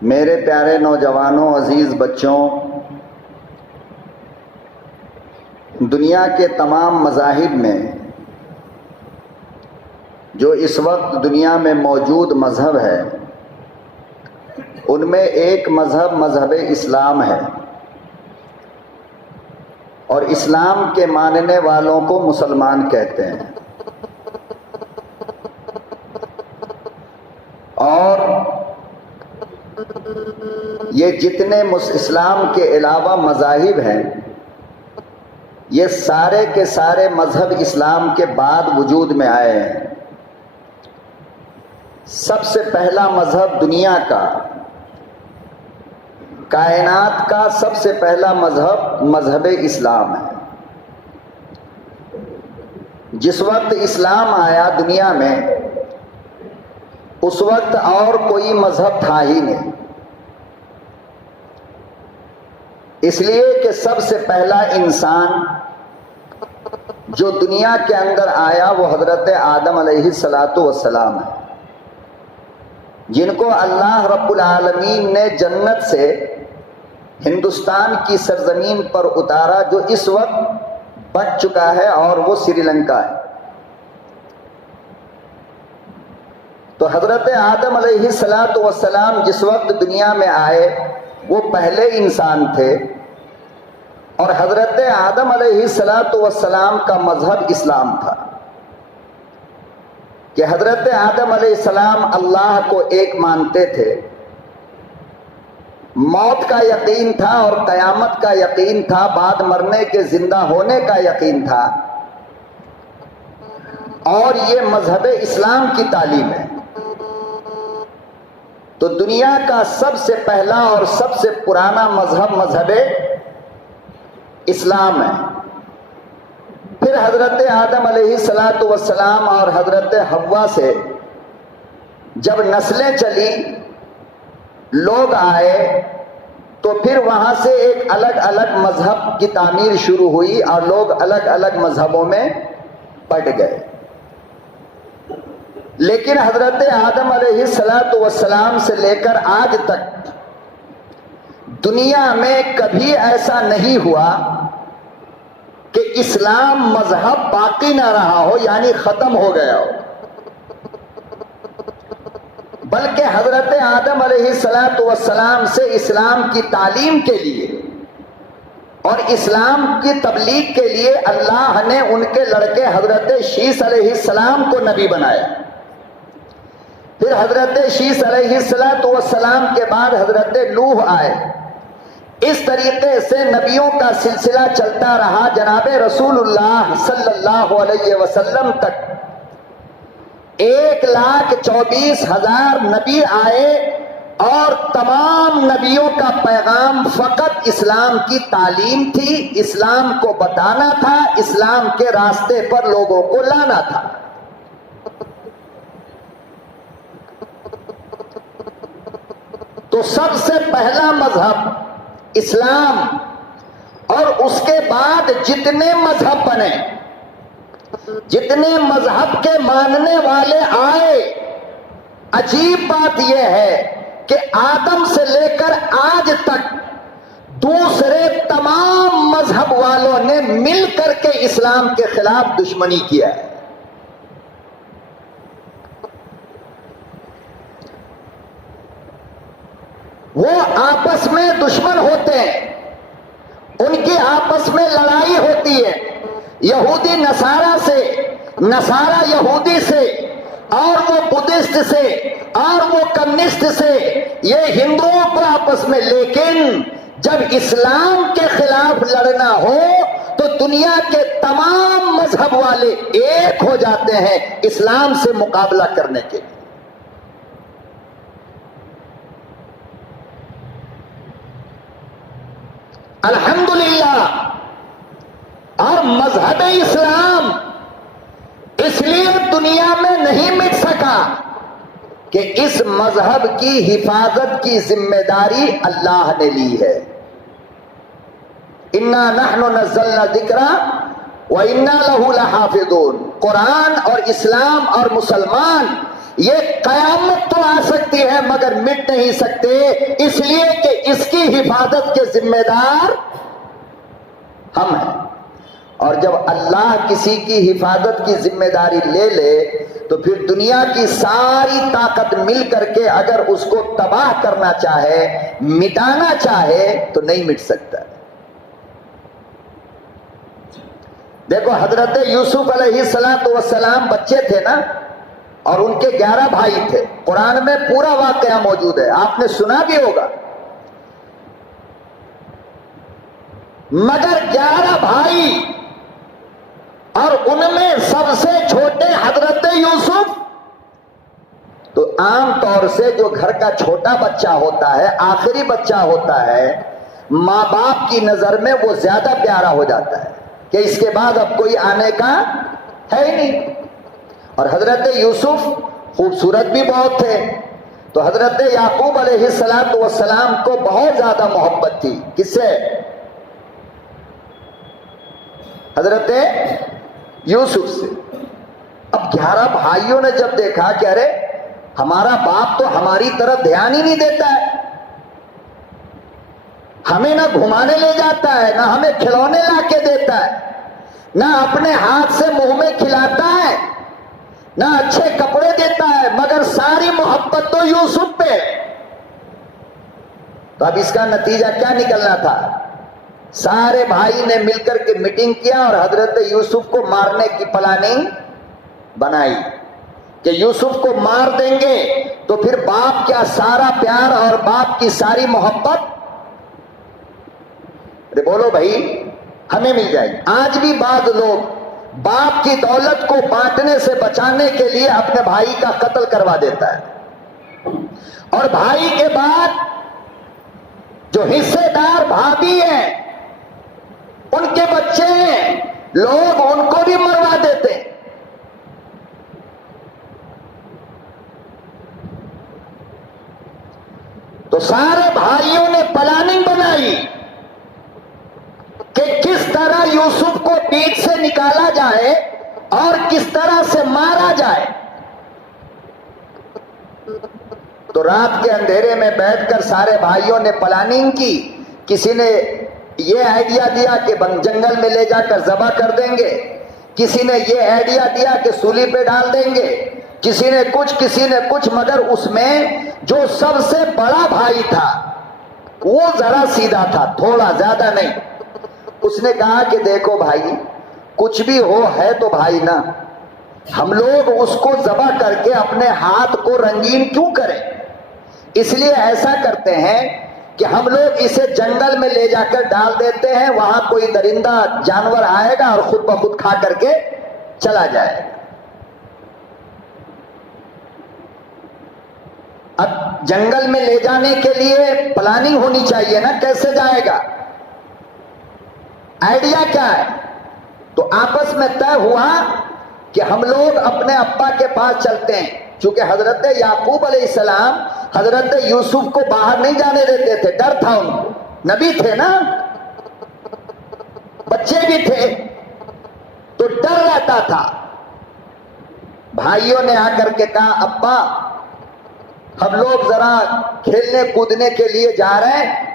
میرے پیارے نوجوانوں، عزیز بچوں، دنیا کے تمام مذاہب میں جو اس وقت دنیا میں موجود مذہب ہے، ان میں ایک مذہب مذہب اسلام ہے، اور اسلام کے ماننے والوں کو مسلمان کہتے ہیں۔ اور یہ جتنے اسلام کے علاوہ مذاہب ہیں، یہ سارے کے سارے مذہب اسلام کے بعد وجود میں آئے ہیں۔ سب سے پہلا مذہب دنیا کا، کائنات کا سب سے پہلا مذہب مذہب اسلام ہے۔ جس وقت اسلام آیا دنیا میں، اس وقت اور کوئی مذہب تھا ہی نہیں، اس لیے کہ سب سے پہلا انسان جو دنیا کے اندر آیا وہ حضرت آدم علیہ السلام ہے، جن کو اللہ رب العالمین نے جنت سے ہندوستان کی سرزمین پر اتارا، جو اس وقت بچ چکا ہے اور وہ سری لنکا ہے۔ تو حضرت آدم علیہ السلام جس وقت دنیا میں آئے وہ پہلے انسان تھے، اور حضرت آدم علیہ السلام کا مذہب اسلام تھا کہ حضرت آدم علیہ السلام اللہ کو ایک مانتے تھے، موت کا یقین تھا اور قیامت کا یقین تھا، بعد مرنے کے زندہ ہونے کا یقین تھا، اور یہ مذہب اسلام کی تعلیم ہے۔ تو دنیا کا سب سے پہلا اور سب سے پرانا مذہب مذہب اسلام ہے۔ پھر حضرت آدم علیہ السلام اور حضرت حوا سے جب نسلیں چلی، لوگ آئے، تو پھر وہاں سے ایک الگ الگ مذہب کی تعمیر شروع ہوئی اور لوگ الگ الگ مذہبوں میں بٹ گئے۔ لیکن حضرت آدم علیہ السلام سے لے کر آج تک دنیا میں کبھی ایسا نہیں ہوا کہ اسلام مذہب باقی نہ رہا ہو، یعنی ختم ہو گیا ہو، بلکہ حضرت آدم علیہ السلام سے اسلام کی تعلیم کے لیے اور اسلام کی تبلیغ کے لیے اللہ نے ان کے لڑکے حضرت شیس علیہ السلام کو نبی بنایا۔ پھر حضرت شیس علیہ السلام کے بعد حضرت نوح آئے۔ اس طریقے سے نبیوں کا سلسلہ چلتا رہا، جناب رسول اللہ صلی اللہ علیہ وسلم تک 1,24,000 نبی آئے، اور تمام نبیوں کا پیغام فقط اسلام کی تعلیم تھی، اسلام کو بتانا تھا، اسلام کے راستے پر لوگوں کو لانا تھا۔ تو سب سے پہلا مذہب اسلام، اور اس کے بعد جتنے مذہب بنے، جتنے مذہب کے ماننے والے آئے، عجیب بات یہ ہے کہ آدم سے لے کر آج تک دوسرے تمام مذہب والوں نے مل کر کے اسلام کے خلاف دشمنی کیا ہے۔ وہ آپس میں دشمن ہوتے ہیں، ان کی آپس میں لڑائی ہوتی ہے، یہودی نصارہ سے، نصارہ یہودی سے، اور وہ بدھسٹ سے، اور وہ کمیونسٹ سے، یہ ہندوؤں کو آپس میں۔ لیکن جب اسلام کے خلاف لڑنا ہو تو دنیا کے تمام مذہب والے ایک ہو جاتے ہیں اسلام سے مقابلہ کرنے کے لیے۔ الحمدللہ، اور مذہب اسلام اس لیے دنیا میں نہیں مٹ سکا کہ اس مذہب کی حفاظت کی ذمہ داری اللہ نے لی ہے۔ انا نحن نزلنا الذکر وانا لہ لحافظون۔ قرآن اور اسلام اور مسلمان یہ قیامت تو آ سکتی ہے مگر مٹ نہیں سکتے، اس لیے کہ اس کی حفاظت کے ذمہ دار ہم ہیں۔ اور جب اللہ کسی کی حفاظت کی ذمہ داری لے لے تو پھر دنیا کی ساری طاقت مل کر کے اگر اس کو تباہ کرنا چاہے، مٹانا چاہے تو نہیں مٹ سکتا۔ دیکھو حضرت یوسف علیہ السلام بچے تھے نا، اور ان کے 11 بھائی تھے۔ قرآن میں پورا واقعہ موجود ہے، آپ نے سنا بھی ہوگا۔ مگر 11 بھائی اور ان میں سب سے چھوٹے حضرت یوسف، تو عام طور سے جو گھر کا چھوٹا بچہ ہوتا ہے، آخری بچہ ہوتا ہے، ماں باپ کی نظر میں وہ زیادہ پیارا ہو جاتا ہے کہ اس کے بعد اب کوئی آنے کا ہے ہی نہیں۔ اور حضرت یوسف خوبصورت بھی بہت تھے، تو حضرت یعقوب علیہ السلام کو بہت زیادہ محبت تھی۔ کس سے؟ حضرت یوسف سے۔ اب 11 بھائیوں نے جب دیکھا کہ ارے ہمارا باپ تو ہماری طرف دھیان ہی نہیں دیتا ہے، ہمیں نہ گھمانے لے جاتا ہے، نہ ہمیں کھلونے لا کے دیتا ہے، نہ اپنے ہاتھ سے منہ میں کھلاتا ہے، نہ اچھے کپڑے دیتا ہے، مگر ساری محبت تو یوسف پہ۔ تو اب اس کا نتیجہ کیا نکلنا تھا؟ سارے بھائی نے مل کر کے میٹنگ کیا اور حضرت یوسف کو مارنے کی پلاننگ بنائی کہ یوسف کو مار دیں گے تو پھر باپ کا سارا پیار اور باپ کی ساری محبت، ارے بولو بھائی، ہمیں مل جائے گی۔ آج بھی بعض لوگ باپ کی دولت کو بانٹنے سے بچانے کے لیے اپنے بھائی کا قتل کروا دیتا ہے، اور بھائی کے بعد جو حصے دار بھابھی ہیں، ان کے بچے ہیں، لوگ ان کو بھی مروا دیتے ہیں۔ تو سارے بھائیوں نے پلاننگ بنائی کہ کس طرح یوسف کو پیٹ سے نکالا جائے اور کس طرح سے مارا جائے۔ تو رات کے اندھیرے میں بیٹھ کر سارے بھائیوں نے پلاننگ کی۔ کسی نے یہ آئیڈیا دیا کہ جنگل میں لے جا کر ذبح کر دیں گے، کسی نے یہ آئیڈیا دیا کہ سولی پہ ڈال دیں گے، کسی نے کچھ، مگر اس میں جو سب سے بڑا بھائی تھا وہ ذرا سیدھا تھا، تھوڑا زیادہ نہیں۔ اس نے کہا کہ دیکھو بھائی، کچھ بھی ہو ہے تو بھائی نا، ہم لوگ اس کو ذبح کر کے اپنے ہاتھ کو رنگین کیوں کریں؟ اس لیے ایسا کرتے ہیں کہ ہم لوگ اسے جنگل میں لے جا کر ڈال دیتے ہیں، وہاں کوئی درندہ جانور آئے گا اور خود بخود کھا کر کے چلا جائے گا۔ اب جنگل میں لے جانے کے لیے پلاننگ ہونی چاہیے نا، کیسے جائے گا، آئیڈیا کیا ہے؟ تو آپس میں طے ہوا کہ ہم لوگ اپنے ابا کے پاس چلتے ہیں، چونکہ حضرت یعقوب علیہ السلام حضرت یوسف کو باہر نہیں جانے دیتے تھے، ڈر تھا ان کو، نبی تھے نا، بچے بھی تھے تو ڈر رہتا تھا۔ بھائیوں نے آ کر کے کہا ابا ہم لوگ ذرا کھیلنے کودنے کے لیے جا رہے ہیں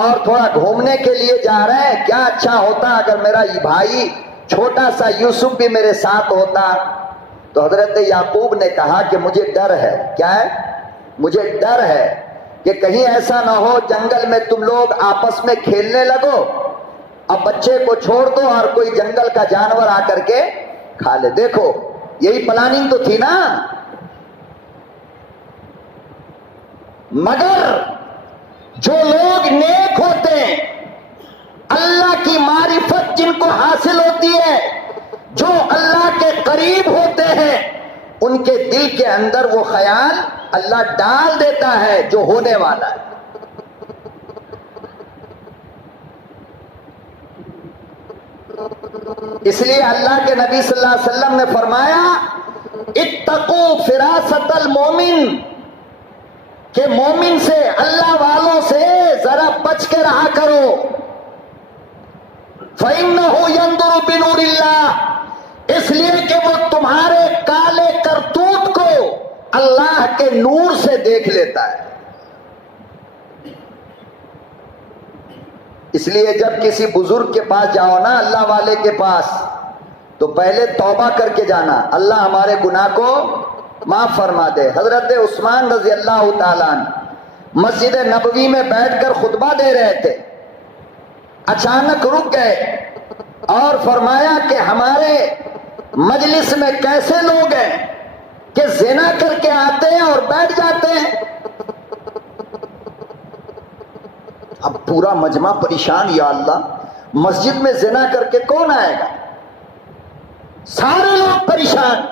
اور تھوڑا گھومنے کے لیے جا رہے ہیں، کیا اچھا ہوتا اگر میرا یہ بھائی چھوٹا سا یوسف بھی میرے ساتھ ہوتا۔ تو حضرت یعقوب نے کہا کہ مجھے ڈر ہے۔ کیا ہے؟ مجھے ڈر ہے کہ کہیں ایسا نہ ہو جنگل میں تم لوگ آپس میں کھیلنے لگو، اب بچے کو چھوڑ دو اور کوئی جنگل کا جانور آ کر کے کھا لے۔ دیکھو یہی پلاننگ تو تھی نا۔ مگر جو لوگ نیک ہوتے ہیں، اللہ کی معرفت جن کو حاصل ہوتی ہے، جو اللہ کے قریب ہوتے ہیں، ان کے دل کے اندر وہ خیال اللہ ڈال دیتا ہے جو ہونے والا ہے۔ اس لیے اللہ کے نبی صلی اللہ علیہ وسلم نے فرمایا اتقوا فراست المومن، کہ مومن سے، اللہ والوں سے ذرا بچ کے رہا کرو۔ فَإِنَّهُ يَنْظُرُ بِنُورِ اللَّهِ، اس لیے کہ وہ تمہارے کالے کرتوت کو اللہ کے نور سے دیکھ لیتا ہے. اس لیے جب کسی بزرگ کے پاس جاؤ نا، اللہ والے کے پاس، تو پہلے توبہ کر کے جانا، اللہ ہمارے گناہ کو معاف فرما دے. حضرت عثمان رضی اللہ تعالیٰ عنہ مسجد نبوی میں بیٹھ کر خطبہ دے رہے تھے، اچانک رک گئے اور فرمایا کہ ہمارے مجلس میں کیسے لوگ ہیں کہ زنا کر کے آتے ہیں اور بیٹھ جاتے ہیں. اب پورا مجمع پریشان، یا اللہ مسجد میں زنا کر کے کون آئے گا؟ سارے لوگ پریشان.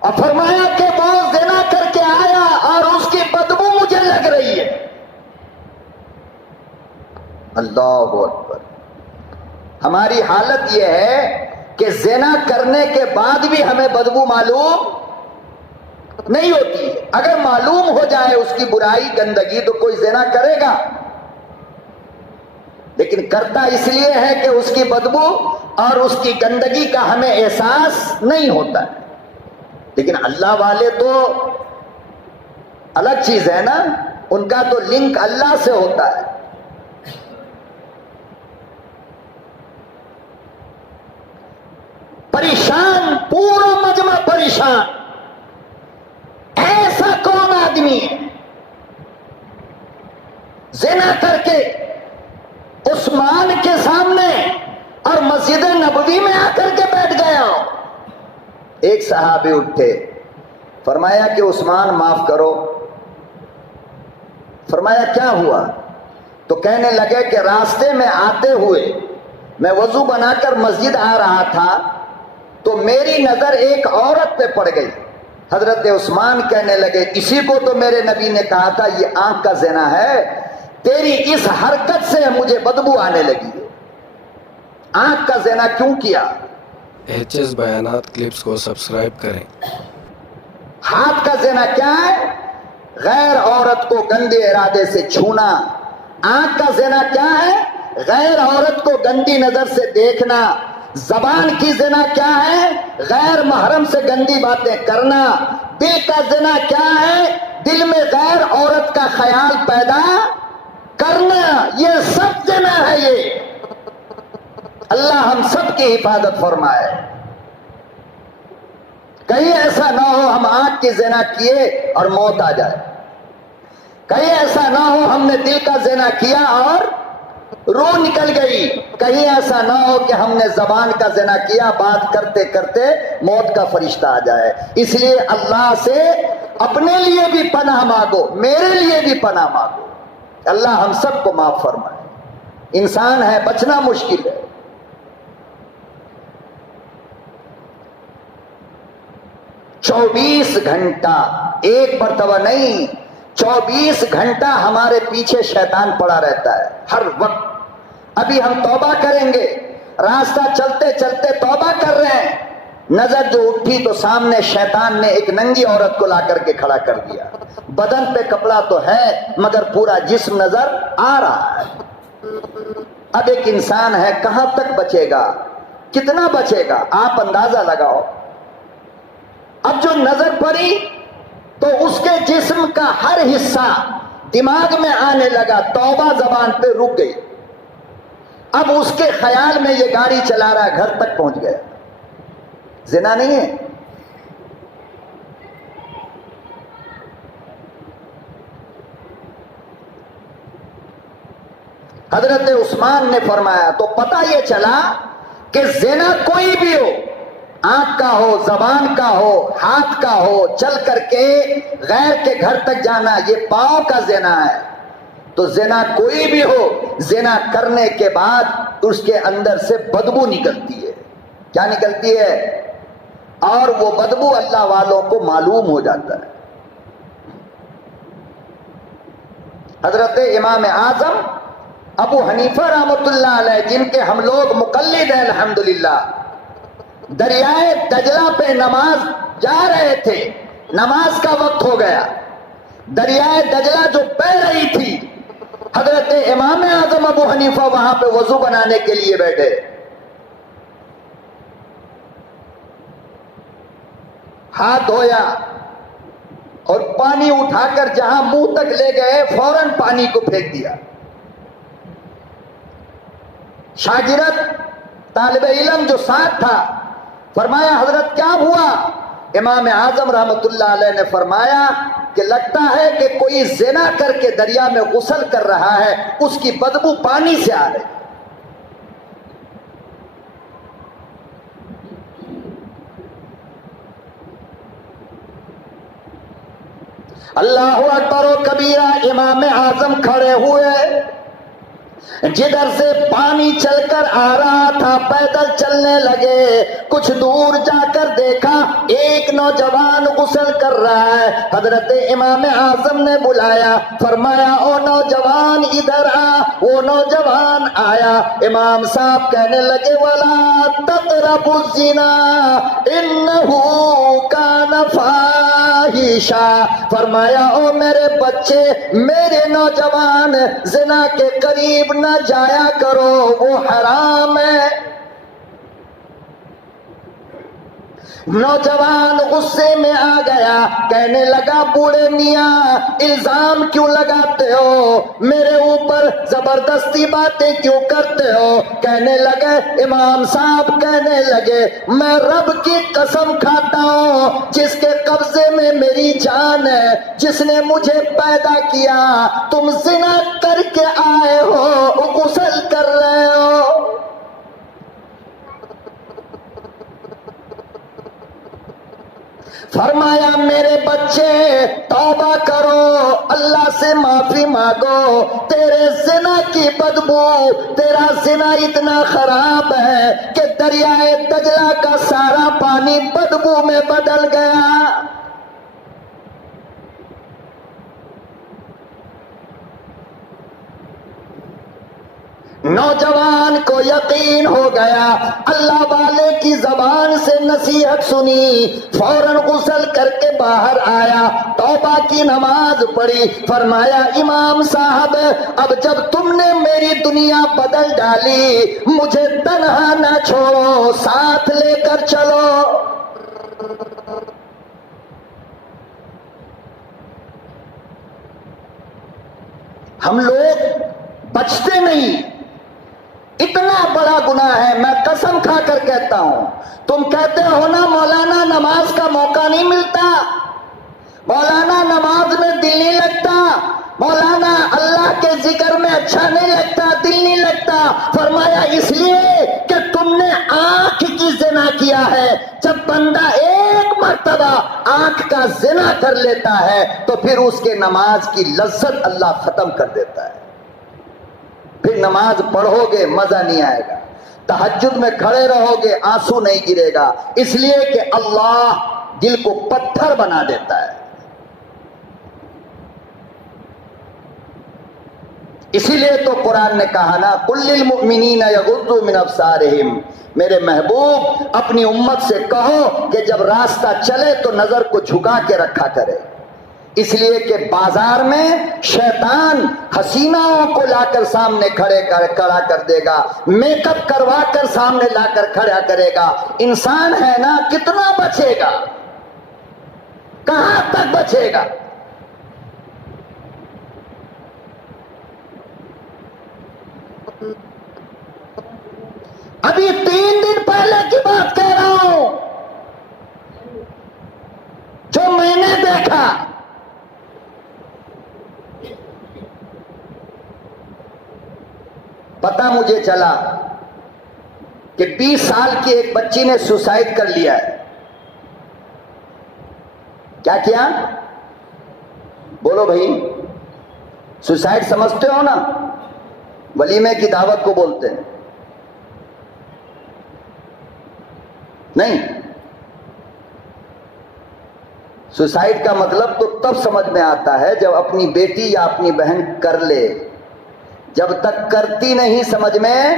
اور فرمایا کہ وہ زنا کر کے آیا اور اس کی بدبو مجھے لگ رہی ہے. اللہ اکبر. ہماری حالت یہ ہے کہ زنا کرنے کے بعد بھی ہمیں بدبو معلوم نہیں ہوتی. اگر معلوم ہو جائے اس کی برائی گندگی تو کوئی زنا کرے گا، لیکن کرتا اس لیے ہے کہ اس کی بدبو اور اس کی گندگی کا ہمیں احساس نہیں ہوتا ہے. لیکن اللہ والے تو الگ چیز ہے نا، ان کا تو لنک اللہ سے ہوتا ہے. پریشان، پورا مجمع پریشان. ایسا کون آدمی ہے زنا کر کے عثمان کے سامنے اور مسجد نبوی میں آ کر کے بیٹھ گیا ہو؟ ایک صحابی اٹھے، فرمایا کہ عثمان معاف کرو. فرمایا کیا ہوا؟ تو کہنے لگے کہ راستے میں آتے ہوئے میں وضو بنا کر مسجد آ رہا تھا تو میری نظر ایک عورت پہ پڑ گئی. حضرت عثمان کہنے لگے اسی کو تو میرے نبی نے کہا تھا یہ آنکھ کا زنا ہے، تیری اس حرکت سے مجھے بدبو آنے لگی ہے. آنکھ کا زنا کیوں کیا؟ ایچ بیانات کلپس کو سبسکرائب کریں. ہاتھ کا زنا کیا ہے؟ غیر عورت کو گندے ارادے سے چھونا. آنکھ کا زنا کیا ہے؟ غیر عورت کو گندی نظر سے دیکھنا. زبان کی زنا کیا ہے؟ غیر محرم سے گندی باتیں کرنا. دل کا زنا کیا ہے؟ دل میں غیر عورت کا خیال پیدا کرنا. یہ سب زنا ہے. یہ اللہ ہم سب کی حفاظت فرمائے. کہیں ایسا نہ ہو ہم آنکھ کی زنا کیے اور موت آ جائے. کہیں ایسا نہ ہو ہم نے دل کا زنا کیا اور روح نکل گئی. کہیں ایسا نہ ہو کہ ہم نے زبان کا زنا کیا، بات کرتے کرتے موت کا فرشتہ آ جائے. اس لیے اللہ سے اپنے لیے بھی پناہ مانگو، میرے لیے بھی پناہ مانگو. اللہ ہم سب کو معاف فرمائے. انسان ہے، بچنا مشکل ہے. چوبیس گھنٹہ، ایک مرتبہ نہیں، 24 گھنٹہ ہمارے پیچھے شیطان پڑا رہتا ہے ہر وقت. ابھی ہم توبہ کریں گے، راستہ چلتے چلتے توبہ کر رہے ہیں، نظر جو اٹھی تو سامنے شیطان نے ایک ننگی عورت کو لا کر کے کھڑا کر دیا. بدن پہ کپڑا تو ہے مگر پورا جسم نظر آ رہا ہے. اب ایک انسان ہے، کہاں تک بچے گا؟ کتنا بچے گا؟ آپ اندازہ لگاؤ. اب جو نظر پڑی تو اس کے جسم کا ہر حصہ دماغ میں آنے لگا، توبہ زبان پہ رک گئی. اب اس کے خیال میں یہ گاڑی چلا رہا ہے، گھر تک پہنچ گیا. زنا نہیں ہے؟ حضرت عثمان نے فرمایا تو پتہ یہ چلا کہ زنا کوئی بھی ہو، آنکھ کا ہو، زبان کا ہو، ہاتھ کا ہو، چل کر کے غیر کے گھر تک جانا، یہ پاؤں کا زنا ہے. تو زنا کوئی بھی ہو، زنا کرنے کے بعد اس کے اندر سے بدبو نکلتی ہے. کیا نکلتی ہے؟ اور وہ بدبو اللہ والوں کو معلوم ہو جاتا ہے. حضرت امام اعظم ابو حنیفہ رحمۃ اللہ علیہ، جن کے ہم لوگ مقلد ہیں الحمدللہ، دریائے دجلہ پہ نماز جا رہے تھے، نماز کا وقت ہو گیا، دریائے دجلہ جو بہہ رہی تھی، حضرت امام اعظم ابو حنیفہ وہاں پہ وضو بنانے کے لیے بیٹھے. ہاتھ دھویا اور پانی اٹھا کر جہاں منہ تک لے گئے فوراً پانی کو پھینک دیا. شاگرد طالب علم جو ساتھ تھا فرمایا حضرت کیا ہوا؟ امام اعظم رحمت اللہ علیہ نے فرمایا کہ لگتا ہے کہ کوئی زنا کر کے دریا میں غسل کر رہا ہے، اس کی بدبو پانی سے آ رہی. اللہ اکبر و کبیرہ. امام اعظم کھڑے ہوئے، جدھر سے پانی چل کر آ رہا تھا پیدل چلنے لگے. کچھ دور جا کر دیکھا ایک نوجوان غسل کر رہا ہے. حضرت امام اعظم نے بلایا، فرمایا او نوجوان ادھر آ. وہ نوجوان آیا. امام صاحب کہنے لگے وَلَا تَقْرَبُوا الزِّنَا إِنَّهُ كَانَ فَاحِشًا. فرمایا او میرے بچے، میرے نوجوان، زنا کے قریب نہ جایا کرو، وہ حرام ہے. نوجوان غصے میں آ گیا، کہنے لگا بوڑھے میاں الزام کیوں لگاتے ہو، میرے اوپر زبردستی باتیں کیوں کرتے ہو؟ کہنے لگے امام صاحب کہنے لگے میں رب کی قسم کھاتا ہوں جس کے قبضے میں میری جان ہے، جس نے مجھے پیدا کیا، تم زنا کر کے آئے ہو، غسل کر رہے ہو. فرمایا میرے بچے توبہ کرو، اللہ سے معافی مانگو. تیرے زنا کی بدبو، تیرا زنا اتنا خراب ہے کہ دریائے دجلہ کا سارا پانی بدبو میں بدل گیا. نوجوان کو یقین ہو گیا، اللہ والے کی زبان سے نصیحت سنی، فوراً غسل کر کے باہر آیا، توبہ کی نماز پڑھی. فرمایا امام صاحب اب جب تم نے میری دنیا بدل ڈالی، مجھے تنہا نہ چھوڑو، ساتھ لے کر چلو. ہم لوگ بچتے نہیں. اتنا بڑا گناہ ہے، میں قسم کھا کر کہتا ہوں. تم کہتے ہو نا مولانا نماز کا موقع نہیں ملتا، مولانا نماز میں دل نہیں لگتا، مولانا اللہ کے ذکر میں اچھا نہیں لگتا، دل نہیں لگتا. فرمایا اس لیے کہ تم نے آنکھ کی زنا کیا ہے. جب بندہ ایک مرتبہ آنکھ کا زنا کر لیتا ہے تو پھر اس کے نماز کی لذت اللہ ختم کر دیتا ہے. پھر نماز پڑھو گے مزہ نہیں آئے گا، تہجد میں کھڑے رہو گے آنسو نہیں گرے گا، اس لیے کہ اللہ دل کو پتھر بنا دیتا ہے. اسی لیے تو قرآن نے کہا نا قُل لِّلْمُؤْمِنِينَ يَغُضُّوا مِنْ أَبْصَارِهِمْ. میرے محبوب اپنی امت سے کہو کہ جب راستہ چلے تو نظر کو جھکا کے رکھا کرے. اس لیے کہ بازار میں شیطان حسیناؤں کو لا کر سامنے کھڑا کر دے گا، میک اپ کروا کر سامنے لا کر کھڑا کرے گا. انسان ہے نا، کتنا بچے گا، کہاں تک بچے گا؟ ابھی 3 دن پہلے کی بات کہہ رہا ہوں جو میں نے دیکھا. پتہ مجھے چلا کہ 20 سال کی ایک بچی نے سوسائڈ کر لیا ہے. کیا کیا؟ بولو بھائی، سوسائڈ سمجھتے ہو نا؟ ولیمے کی دعوت کو بولتے ہیں. نہیں، سوسائڈ کا مطلب تو تب سمجھ میں آتا ہے جب اپنی بیٹی یا اپنی بہن کر لے. جب تک کرتی نہیں سمجھ میں.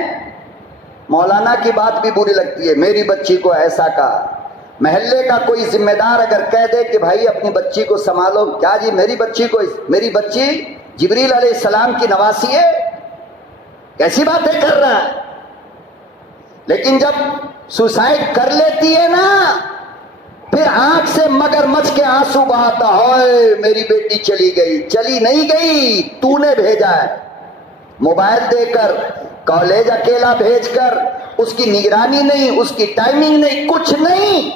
مولانا کی بات بھی بری لگتی ہے، میری بچی کو ایسا کہا. محلے کا کوئی ذمہ دار اگر کہہ دے کہ بھائی اپنی بچی کو سنبھالو، کیا جی میری بچی جبریل علیہ السلام کی نواسی ہے، کیسی باتیں کر رہا ہے. لیکن جب سوسائڈ کر لیتی ہے نا پھر آنکھ سے مگرمچھ کے آنسو بہاتا، ہائے میری بیٹی چلی گئی۔ چلی نہیں گئی، تو نے بھیجا ہے، موبائل دے کر، کالج اکیلا بھیج کر، اس کی نگرانی نہیں، اس کی ٹائمنگ نہیں، کچھ نہیں۔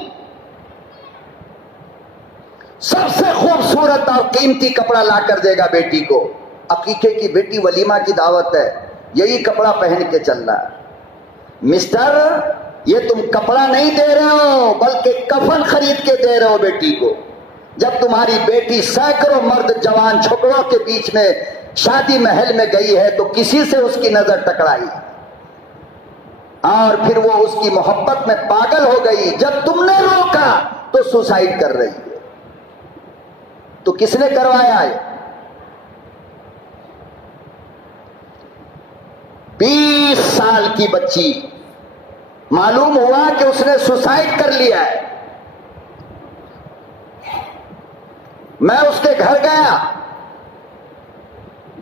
سب سے خوبصورت اور قیمتی کپڑا لا کر دے گا بیٹی کو، عقیقے کی بیٹی ولیمہ کی دعوت ہے، یہی کپڑا پہن کے چل رہا ہے۔ مسٹر، یہ تم کپڑا نہیں دے رہے ہو بلکہ کفن خرید کے دے رہے ہو بیٹی کو۔ جب تمہاری بیٹی سینکڑوں مرد جوان چھوکروں کے بیچ میں شادی محل میں گئی ہے تو کسی سے اس کی نظر ٹکرائی اور پھر وہ اس کی محبت میں پاگل ہو گئی۔ جب تم نے روکا تو سوسائڈ کر رہی ہے۔ تو کس نے کروایا ہے؟ 20 سال کی بچی، معلوم ہوا کہ اس نے سوسائڈ کر لیا ہے۔ میں اس کے گھر گیا،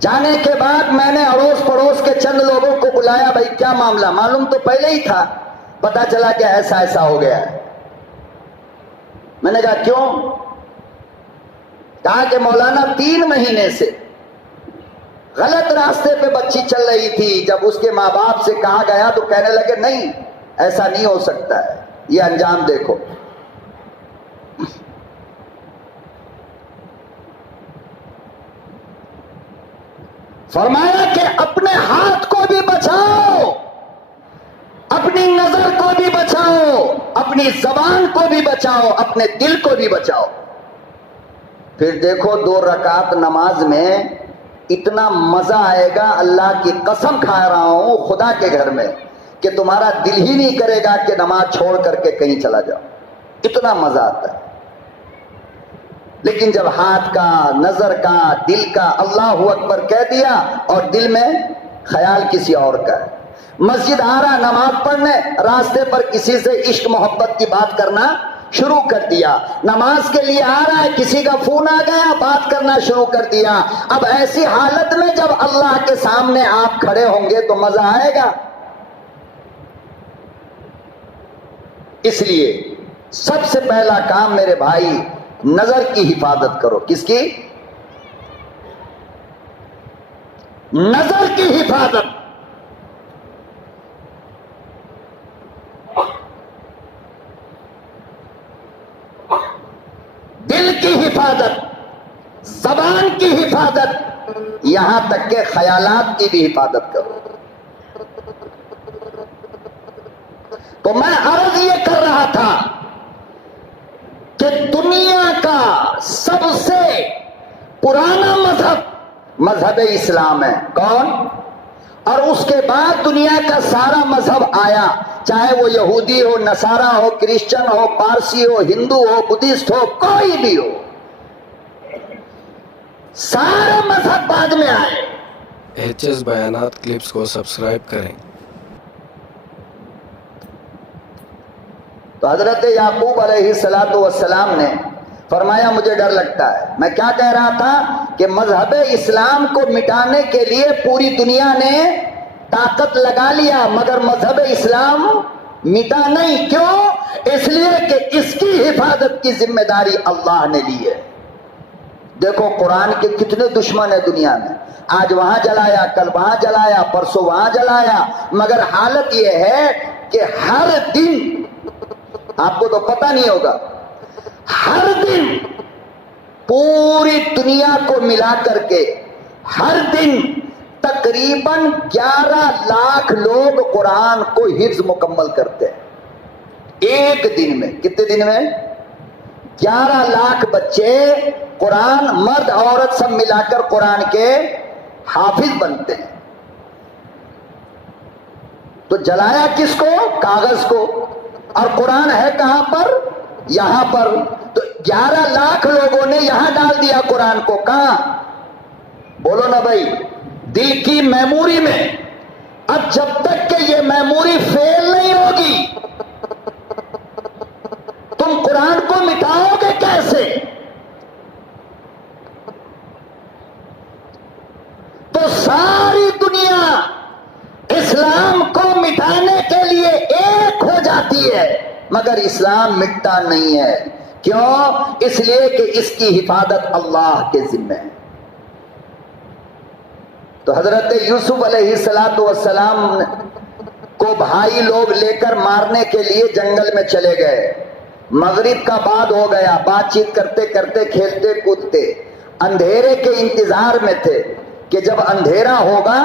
جانے کے بعد میں نے اڑوس پڑوس کے چند لوگوں کو بلایا، بھائی کیا معاملہ؟ معلوم تو پہلے ہی تھا، پتا چلا کہ ایسا ایسا ہو گیا ہے۔ میں نے کہا کیوں؟ کہا کہ مولانا 3 مہینے سے غلط راستے پہ بچی چل رہی تھی، جب اس کے ماں باپ سے کہا گیا تو کہنے لگے نہیں ایسا نہیں ہو سکتا ہے، یہ انجام دیکھو۔ فرمایا کہ اپنے ہاتھ کو بھی بچاؤ، اپنی نظر کو بھی بچاؤ، اپنی زبان کو بھی بچاؤ، اپنے دل کو بھی بچاؤ۔ پھر دیکھو 2 رکعت نماز میں اتنا مزہ آئے گا، اللہ کی قسم کھا رہا ہوں خدا کے گھر میں، کہ تمہارا دل ہی نہیں کرے گا کہ نماز چھوڑ کر کے کہیں چلا جاؤ، اتنا مزہ آتا ہے۔ لیکن جب ہاتھ کا، نظر کا، دل کا اللہ اکبر کہہ دیا اور دل میں خیال کسی اور کا ہے، مسجد آ رہا نماز پڑھنے، راستے پر کسی سے عشق محبت کی بات کرنا شروع کر دیا، نماز کے لیے آ رہا ہے کسی کا فون آ گیا، بات کرنا شروع کر دیا۔ اب ایسی حالت میں جب اللہ کے سامنے آپ کھڑے ہوں گے تو مزہ آئے گا۔ اس لیے سب سے پہلا کام میرے بھائی، نظر کی حفاظت کرو۔ کس کی؟ نظر کی حفاظت۔ دل کی حفاظت، زبان کی حفاظت، یہاں تک کہ خیالات کی بھی حفاظت کرو۔ تو میں عرض یہ کر رہا تھا کہ دنیا کا سب سے پرانا مذہب اسلام ہے۔ کون؟ اور اس کے بعد دنیا کا سارا مذہب آیا، چاہے وہ یہودی ہو، نصارہ ہو، کرسچن ہو، پارسی ہو، ہندو ہو، بدھسٹ ہو، کوئی بھی ہو، سارے مذہب بعد میں آئے۔ HS بیانات کلپس کو سبسکرائب کریں۔ تو حضرت یعقوب علیہ السلام نے فرمایا مجھے ڈر لگتا ہے۔ میں کیا کہہ رہا تھا کہ مذہب اسلام کو مٹانے کے لیے پوری دنیا نے طاقت لگا لیا، مگر مذہب اسلام مٹا نہیں۔ کیوں؟ اس لیے کہ اس کی حفاظت کی ذمہ داری اللہ نے لی ہے۔ دیکھو قرآن کے کتنے دشمن ہیں دنیا میں، آج وہاں جلایا، کل وہاں جلایا، پرسوں وہاں جلایا، مگر حالت یہ ہے کہ ہر دن، آپ کو تو پتہ نہیں ہوگا، ہر دن پوری دنیا کو ملا کر کے ہر دن تقریباً 11 لاکھ لوگ قرآن کو حفظ مکمل کرتے ہیں ایک دن میں۔ کتنے دن میں؟ 11 لاکھ بچے قرآن، مرد عورت سب ملا کر قرآن کے حافظ بنتے ہیں۔ تو جلایا کس کو؟ کاغذ کو۔ اور قرآن ہے کہاں پر؟ یہاں پر۔ تو 11 لاکھ لوگوں نے یہاں ڈال دیا قرآن کو، کہاں؟ بولو نا بھائی، دل کی میموری میں۔ اب جب تک کہ یہ میموری فیل نہیں ہوگی، تم قرآن کو مٹاؤ گے کیسے؟ تو ساری دنیا اسلام کو مٹانے کے لیے ایک ہو جاتی ہے، مگر اسلام مٹتا نہیں ہے۔ کیوں؟ اس لیے کہ اس کی حفاظت اللہ کے ذمہ ہے۔ تو حضرت یوسف علیہ السلام کو بھائی لوگ لے کر مارنے کے لیے جنگل میں چلے گئے۔ مغرب کا بعد ہو گیا، بات چیت کرتے کرتے کھیلتے کودتے اندھیرے کے انتظار میں تھے کہ جب اندھیرا ہوگا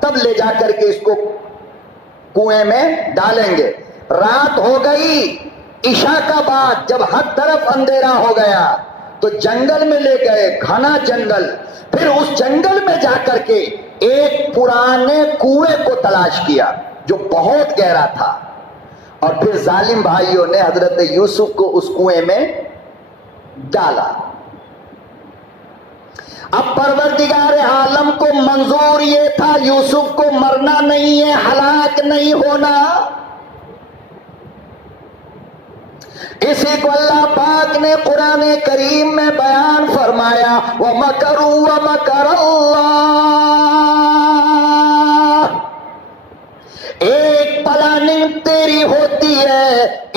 تب لے جا کر کے اس کو کنویں میں ڈالیں گے۔ رات ہو گئی، عشاء کا بعد جب ہر طرف اندھیرا ہو گیا تو جنگل میں لے گئے، گھنا جنگل۔ پھر اس جنگل میں جا کر کے ایک پرانے کنویں کو تلاش کیا جو بہت گہرا تھا، اور پھر ظالم بھائیوں نے حضرت یوسف کو اس کنویں میں ڈالا۔ اب پروردگار عالم کو منظور یہ تھا یوسف کو مرنا نہیں ہے، ہلاک نہیں ہونا۔ اسی کو اللہ پاک نے قرآن کریم میں بیان فرمایا، وَمَكَرُوا وَمَكَرَ اللَّهُ۔ ایک پلاننگ تیری ہوتی ہے،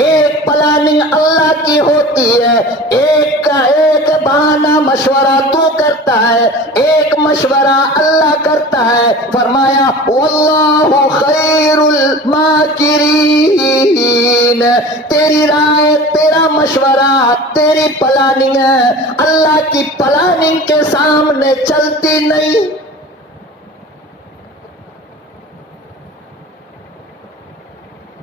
ایک پلاننگ اللہ کی ہوتی ہے، ایک کا ایک بہانہ مشورہ تو کرتا ہے، ایک مشورہ اللہ کرتا ہے۔ فرمایا واللہ خیر الماکرین، تیری رائے، تیرا مشورہ، تیری پلاننگ ہے، اللہ کی پلاننگ کے سامنے چلتی نہیں۔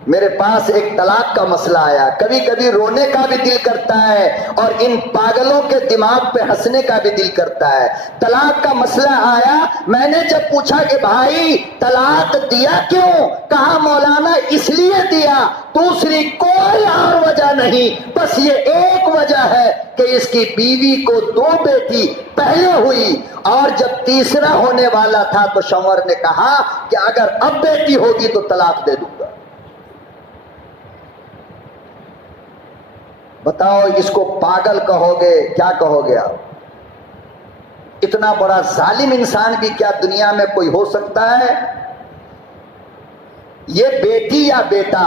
میرے پاس ایک طلاق کا مسئلہ آیا، کبھی کبھی رونے کا بھی دل کرتا ہے اور ان پاگلوں کے دماغ پہ ہنسنے کا بھی دل کرتا ہے۔ طلاق کا مسئلہ آیا، میں نے جب پوچھا کہ بھائی طلاق دیا کیوں؟ کہا مولانا اس لیے دیا، دوسری کوئی اور وجہ نہیں، بس یہ ایک وجہ ہے کہ اس کی بیوی کو 2 بیٹی پہلے ہوئی، اور جب تیسرا ہونے والا تھا تو شوہر نے کہا کہ اگر اب بیٹی ہوگی تو طلاق دے دوں گا۔ بتاؤ اس کو پاگل کہو گے کیا کہو گے آپ؟ اتنا بڑا ظالم انسان بھی کیا دنیا میں کوئی ہو سکتا ہے؟ یہ بیٹی یا بیٹا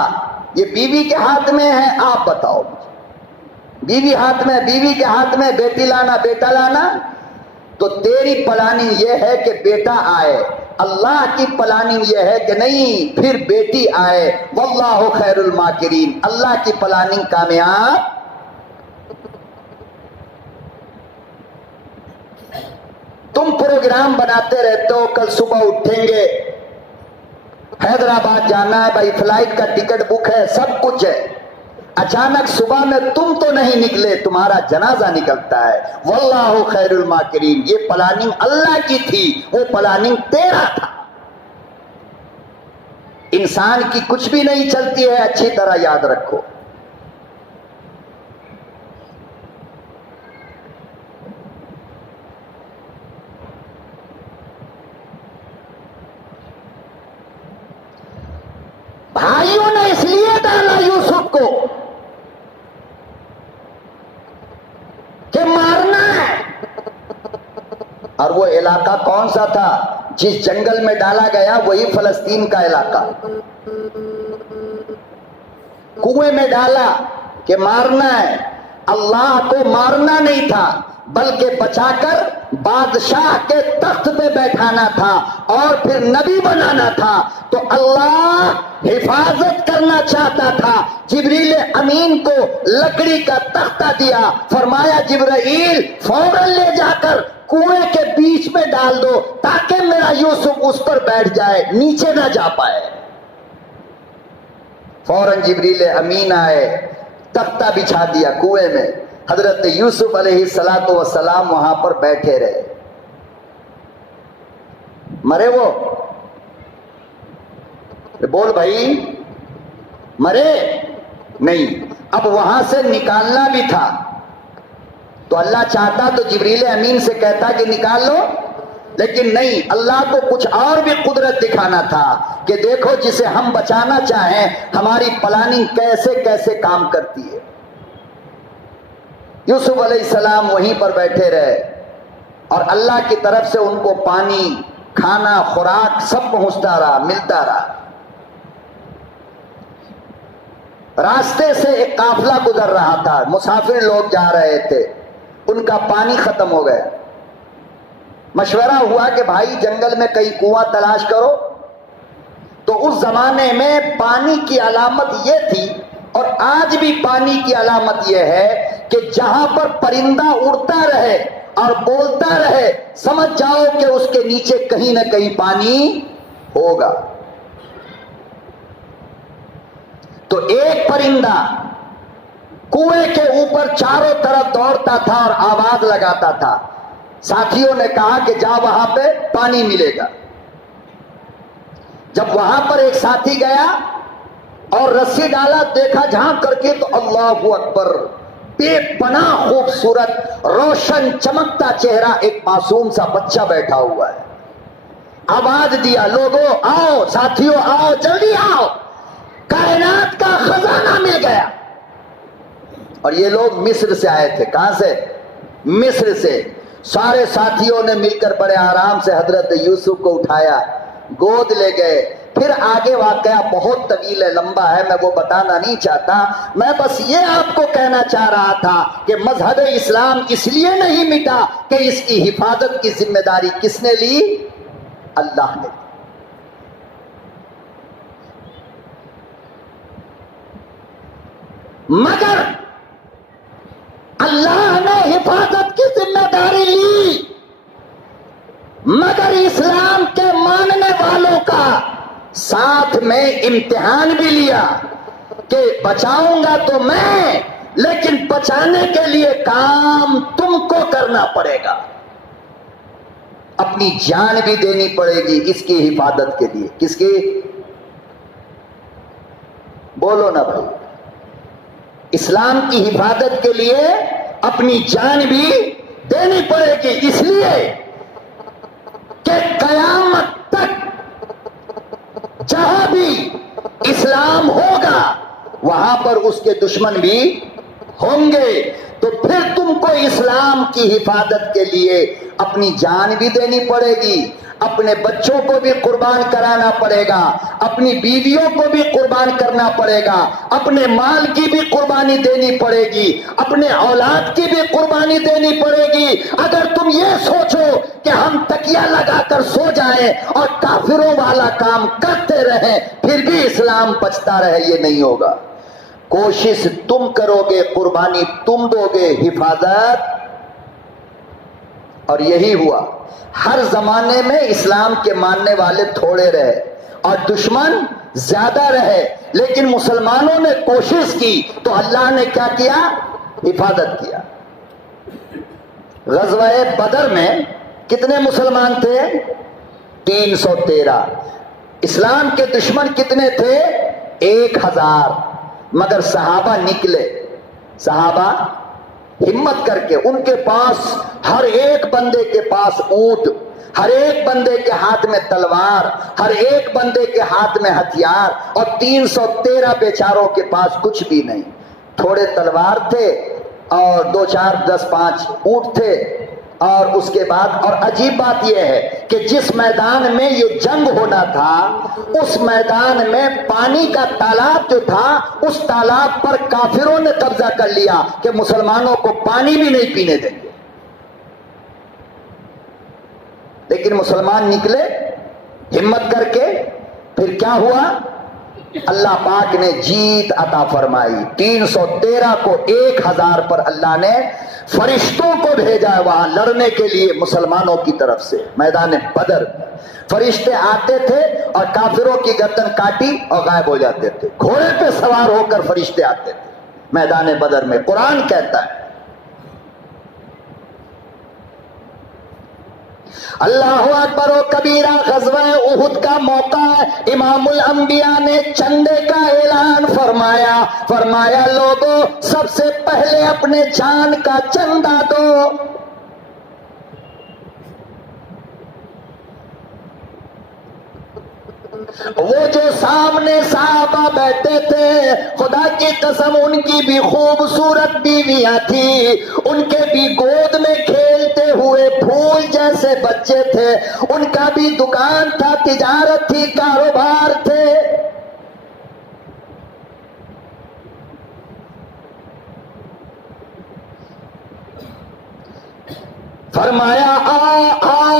یہ بیوی کے ہاتھ میں ہے، آپ بتاؤ۔ بیوی ہاتھ میں، بیوی کے ہاتھ میں بیٹی لانا بیٹا لانا؟ تو تیری پلاننگ یہ ہے کہ بیٹا آئے، اللہ کی پلاننگ یہ ہے کہ نہیں پھر بیٹی آئے۔ واللہ خیر الماکرین، اللہ کی پلاننگ کامیاب۔ تم پروگرام بناتے رہتے ہو، کل صبح اٹھیں گے حیدرآباد جانا ہے بھائی، فلائٹ کا ٹکٹ بک ہے، سب کچھ ہے، اچانک صبح میں تم تو نہیں نکلے، تمہارا جنازہ نکلتا ہے۔ واللہ خیر الماکرین، یہ پلاننگ اللہ کی تھی، وہ پلاننگ تیرا تھا۔ انسان کی کچھ بھی نہیں چلتی ہے، اچھی طرح یاد رکھو۔ بھائیوں نے اس لیے ڈالا یوسف کو کہ مارنا ہے، اور وہ علاقہ کون سا تھا جس جنگل میں ڈالا گیا؟ وہی فلسطین کا علاقہ۔ کنویں میں ڈالا کہ مارنا ہے، اللہ کو مارنا نہیں تھا بلکہ بچا کر بادشاہ کے تخت پہ بیٹھانا تھا اور پھر نبی بنانا تھا۔ تو اللہ حفاظت کرنا چاہتا تھا، جبریل امین کو لکڑی کا تختہ دیا، فرمایا جبرائیل فوراً لے جا کر کنویں کے بیچ میں ڈال دو تاکہ میرا یوسف اس پر بیٹھ جائے، نیچے نہ جا پائے۔ فوراً جبریل امین آئے، تختہ بچھا دیا کنویں میں، حضرت یوسف علیہ السلام وہاں پر بیٹھے رہے۔ مرے وہ؟ بول بھائی، مرے نہیں۔ اب وہاں سے نکالنا بھی تھا تو اللہ چاہتا تو جبریل امین سے کہتا کہ نکال لو، لیکن نہیں، اللہ کو کچھ اور بھی قدرت دکھانا تھا کہ دیکھو جسے ہم بچانا چاہیں ہماری پلاننگ کیسے کیسے کام کرتی ہے۔ یوسف علیہ السلام وہیں پر بیٹھے رہے اور اللہ کی طرف سے ان کو پانی، کھانا، خوراک سب پہنچتا رہا، ملتا رہا۔ راستے سے ایک قافلہ گزر رہا تھا، مسافر لوگ جا رہے تھے، ان کا پانی ختم ہو گیا۔ مشورہ ہوا کہ بھائی جنگل میں کئی کنواں تلاش کرو۔ تو اس زمانے میں پانی کی علامت یہ تھی، اور آج بھی پانی کی علامت یہ ہے کہ جہاں پر پرندہ اڑتا رہے اور بولتا رہے، سمجھ جاؤ کہ اس کے نیچے کہیں نہ کہیں پانی ہوگا۔ تو ایک پرندہ کنویں کے اوپر چاروں طرف دوڑتا تھا اور آواز لگاتا تھا۔ ساتھیوں نے کہا کہ جا وہاں پہ پانی ملے گا۔ جب وہاں پر ایک ساتھی گیا اور رسی ڈالا، دیکھا جھانک کر کے تو اللہ اکبر، بے پناہ خوبصورت روشن چمکتا چہرہ ایک معصوم سا بچہ بیٹھا ہوا ہے۔ آواز دیا، لوگوں آؤ، ساتھیوں آؤ، جلدی آؤ، کائنات کا خزانہ مل گیا۔ اور یہ لوگ مصر سے آئے تھے۔ کہاں سے؟ مصر سے۔ سارے ساتھیوں نے مل کر بڑے آرام سے حضرت یوسف کو اٹھایا، گود لے گئے۔ پھر آگے واقعہ بہت طویل ہے، لمبا ہے، میں وہ بتانا نہیں چاہتا۔ میں بس یہ آپ کو کہنا چاہ رہا تھا کہ مذہب اسلام اس لیے نہیں مٹا کہ اس کی حفاظت کی ذمہ داری کس نے لی؟ اللہ نے لی۔ مگر اللہ نے حفاظت کی ذمہ داری لی، مگر اسلام کے ماننے والوں کا ساتھ میں امتحان بھی لیا کہ بچاؤں گا تو میں، لیکن بچانے کے لیے کام تم کو کرنا پڑے گا، اپنی جان بھی دینی پڑے گی اس کی حفاظت کے لیے۔ کس کی؟ بولو نا بھائی۔ اسلام کی حفاظت کے لیے اپنی جان بھی دینی پڑے گی، اس لیے کہ قیامت تک جہاں بھی اسلام ہوگا وہاں پر اس کے دشمن بھی ہوں گے۔ تو پھر تم کو اسلام کی حفاظت کے لیے اپنی جان بھی دینی پڑے گی، اپنے بچوں کو بھی قربان کرانا پڑے گا، اپنی بیویوں کو بھی قربان کرنا پڑے گا، اپنے مال کی بھی قربانی دینی پڑے گی، اپنے اولاد کی بھی قربانی دینی پڑے گی۔ اگر تم یہ سوچو کہ ہم تکیہ لگا کر سو جائیں اور کافروں والا کام کرتے رہیں پھر بھی اسلام بچتا رہے، یہ نہیں ہوگا۔ کوشش تم کرو گے، قربانی تم دو گے، حفاظت۔ اور یہی ہوا، ہر زمانے میں اسلام کے ماننے والے تھوڑے رہے اور دشمن زیادہ رہے، لیکن مسلمانوں نے کوشش کی تو اللہ نے کیا کیا؟ حفاظت کیا۔ غزوہ بدر میں کتنے مسلمان تھے؟ 313۔ اسلام کے دشمن کتنے تھے؟ 1000۔ مگر صحابہ نکلے، صحابہ ہمت کر کے، ان کے پاس ہر ایک بندے کے پاس اونٹ، ہر ایک بندے کے ہاتھ میں تلوار، ہر ایک بندے کے ہاتھ میں ہتھیار، اور 313 بیچاروں کے پاس کچھ بھی نہیں۔ تھوڑے تلوار تھے اور 2 4 10 5 اونٹ تھے۔ اور اس کے بعد، اور عجیب بات یہ ہے کہ جس میدان میں یہ جنگ ہونا تھا اس میدان میں پانی کا تالاب جو تھا، اس تالاب پر کافروں نے قبضہ کر لیا کہ مسلمانوں کو پانی بھی نہیں پینے دیں گے۔ لیکن مسلمان نکلے ہمت کر کے، پھر کیا ہوا؟ اللہ پاک نے جیت عطا فرمائی۔ 313 کو 1000 پر اللہ نے فرشتوں کو بھیجا وہاں لڑنے کے لیے مسلمانوں کی طرف سے۔ میدان بدر فرشتے آتے تھے اور کافروں کی گردن کاٹی اور غائب ہو جاتے تھے۔ گھوڑے پہ سوار ہو کر فرشتے آتے تھے میدان بدر میں۔ قرآن کہتا ہے، اللہ اکبر و کبیرہ۔ غزوہ احد کا موقع ہے، امام الانبیاء نے چندے کا اعلان فرمایا، فرمایا لوگوں سب سے پہلے اپنے جان کا چندہ دو۔ وہ جو سامنے صحابہ بیٹھے تھے، خدا کی قسم ان کی بھی خوبصورت بیویاں تھی، ان کے بھی گود میں کھیلتے ہوئے پھول جیسے بچے تھے، ان کا بھی دکان تھا، تجارت تھی، کاروبار تھے۔ فرمایا آؤ آؤ،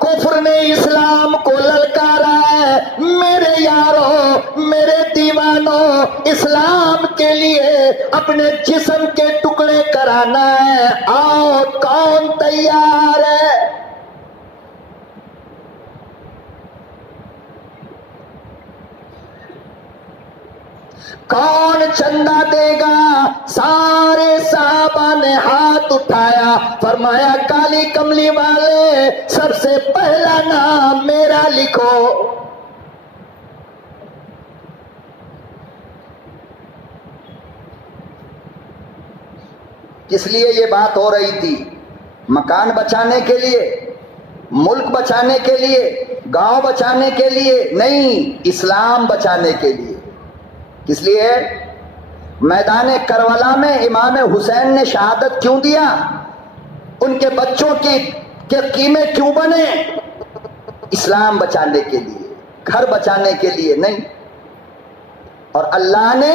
کفر نے اسلام کو للکارا ہے، میرے یارو میرے دیوانوں، اسلام کے لیے اپنے جسم کے ٹکڑے کرانا ہے، آؤ کون تیار ہے؟ کون چندہ دے گا؟ سارے صحابہ نے ہاتھ اٹھایا، فرمایا کالی کملی والے سب سے پہلا نام میرا لکھو۔ کس لیے یہ بات ہو رہی تھی؟ مکان بچانے کے لیے، ملک بچانے کے لیے، گاؤں بچانے کے لیے نہیں، اسلام بچانے کے لیے۔ کس لیے؟ میدان کربلا میں امام حسین نے شہادت کیوں دیا؟ ان کے بچوں کے قیمے کیوں بنے؟ اسلام بچانے کے لیے، گھر بچانے کے لیے نہیں۔ اور اللہ نے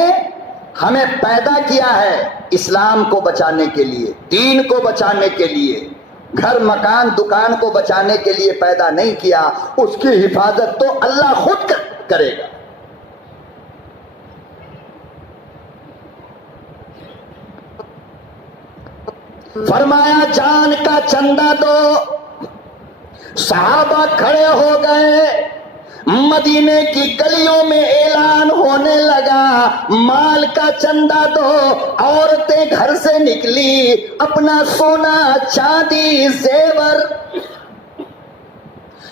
ہمیں پیدا کیا ہے اسلام کو بچانے کے لیے، دین کو بچانے کے لیے، گھر مکان دکان کو بچانے کے لیے پیدا نہیں کیا۔ اس کی حفاظت تو اللہ خود کرے گا۔ فرمایا جان کا چندہ دو، صحابہ کھڑے ہو گئے، مدینے کی گلیوں میں اعلان ہونے لگا مال کا چندہ دو۔ عورتیں گھر سے نکلی، اپنا سونا چاندی زیور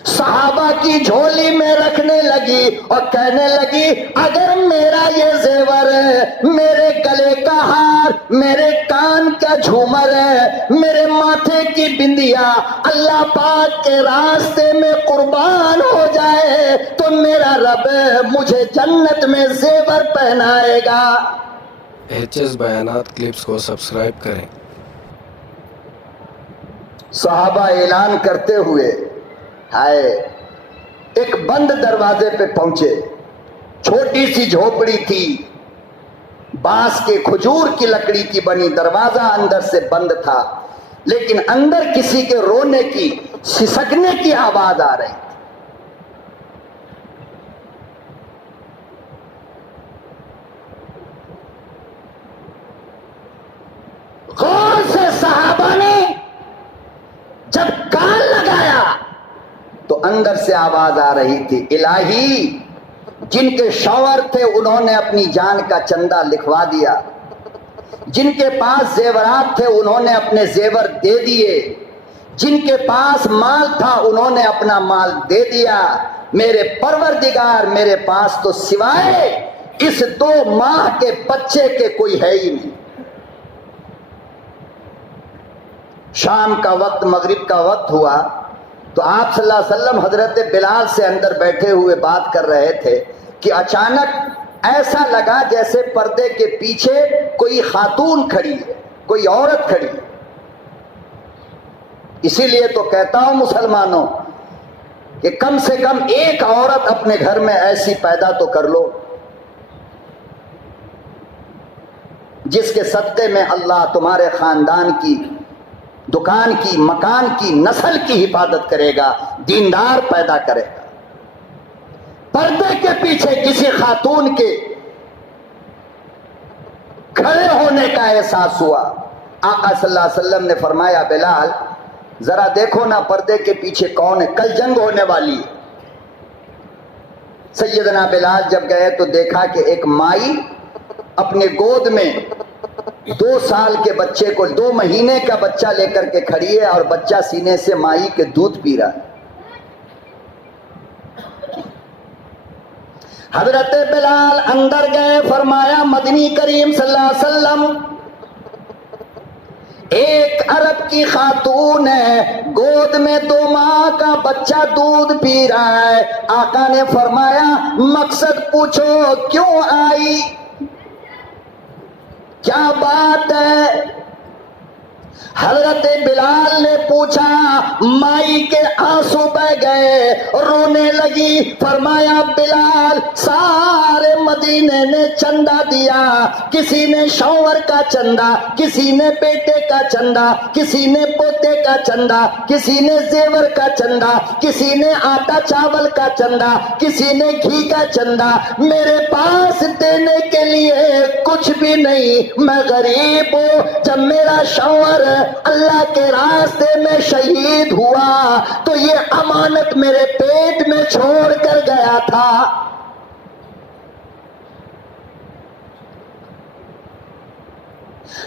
صحابہ کی جھولی میں رکھنے لگی اور کہنے لگی اگر میرا یہ زیور ہے، میرے گلے کا ہار، میرے کان کا جھومر ہے، میرے ماتھے کی بندیا اللہ پاک کے راستے میں قربان ہو جائے تو میرا رب مجھے جنت میں زیور پہنائے گا۔ HS بیانات کلپس کو سبسکرائب کریں۔ صحابہ اعلان کرتے ہوئے آئے، ایک بند دروازے پہ پہنچے، چھوٹی سی جھوپڑی تھی، بانس کے کھجور کی لکڑی کی بنی، دروازہ اندر سے بند تھا، لیکن اندر کسی کے رونے کی، سسکنے کی آواز آ رہی تھی۔ غور سے صحابہ نے جب کان لگایا تو اندر سے آواز آ رہی تھی، الہی جن کے شوہر تھے انہوں نے اپنی جان کا چندہ لکھوا دیا، جن کے پاس زیورات تھے انہوں نے اپنے زیور دے دیے، جن کے پاس مال تھا انہوں نے اپنا مال دے دیا، میرے پروردگار میرے پاس تو سوائے اس 2 ماہ کے بچے کے کوئی ہے ہی نہیں۔ شام کا وقت، مغرب کا وقت ہوا تو آپ صلی اللہ علیہ وسلم حضرت بلال سے اندر بیٹھے ہوئے بات کر رہے تھے کہ اچانک ایسا لگا جیسے پردے کے پیچھے کوئی خاتون کھڑی ہے، کوئی عورت کھڑی ہے۔ اسی لیے تو کہتا ہوں مسلمانوں کہ کم سے کم ایک عورت اپنے گھر میں ایسی پیدا تو کر لو جس کے صدقے میں اللہ تمہارے خاندان کی، دکان کی، مکان کی، نسل کی حفاظت کرے گا، دیندار پیدا کرے گا۔ پردے کے پیچھے کسی خاتون کے کھڑے ہونے کا احساس ہوا۔ آقا صلی اللہ علیہ وسلم نے فرمایا بلال ذرا دیکھو نا پردے کے پیچھے کون ہے، کل جنگ ہونے والی ہے۔ سیدنا بلال جب گئے تو دیکھا کہ ایک مائی اپنے گود میں 2 سال کے بچے کو، 2 مہینے کا بچہ لے کر کے کھڑی ہے اور بچہ سینے سے مائی کے دودھ پی رہا ہے۔ حضرت بلال اندر گئے، فرمایا مدنی کریم صلی اللہ علیہ وسلم ایک عرب کی خاتون ہے، گود میں 2 ماہ کا بچہ دودھ پی رہا ہے۔ آقا نے فرمایا مقصد پوچھو کیوں آئی، کیا بات ہے؟ حضرت بلال نے پوچھا، مائی کے آنسو بہ گئے، رونے لگی۔ فرمایا بلال سارے مدینے نے چندہ دیا، کسی نے شوہر کا چندہ، کسی نے بیٹے کا چندہ، کسی نے پوتے کا چندہ، کسی نے زیور کا چندہ، کسی نے آٹا چاول کا چندہ، کسی نے گھی کا چندہ۔ میرے پاس دینے کے لیے کچھ بھی نہیں، میں غریب ہوں۔ جب میرا شوہر اللہ کے راستے میں شہید ہوا تو یہ امانت میرے پیٹ میں چھوڑ کر گیا تھا۔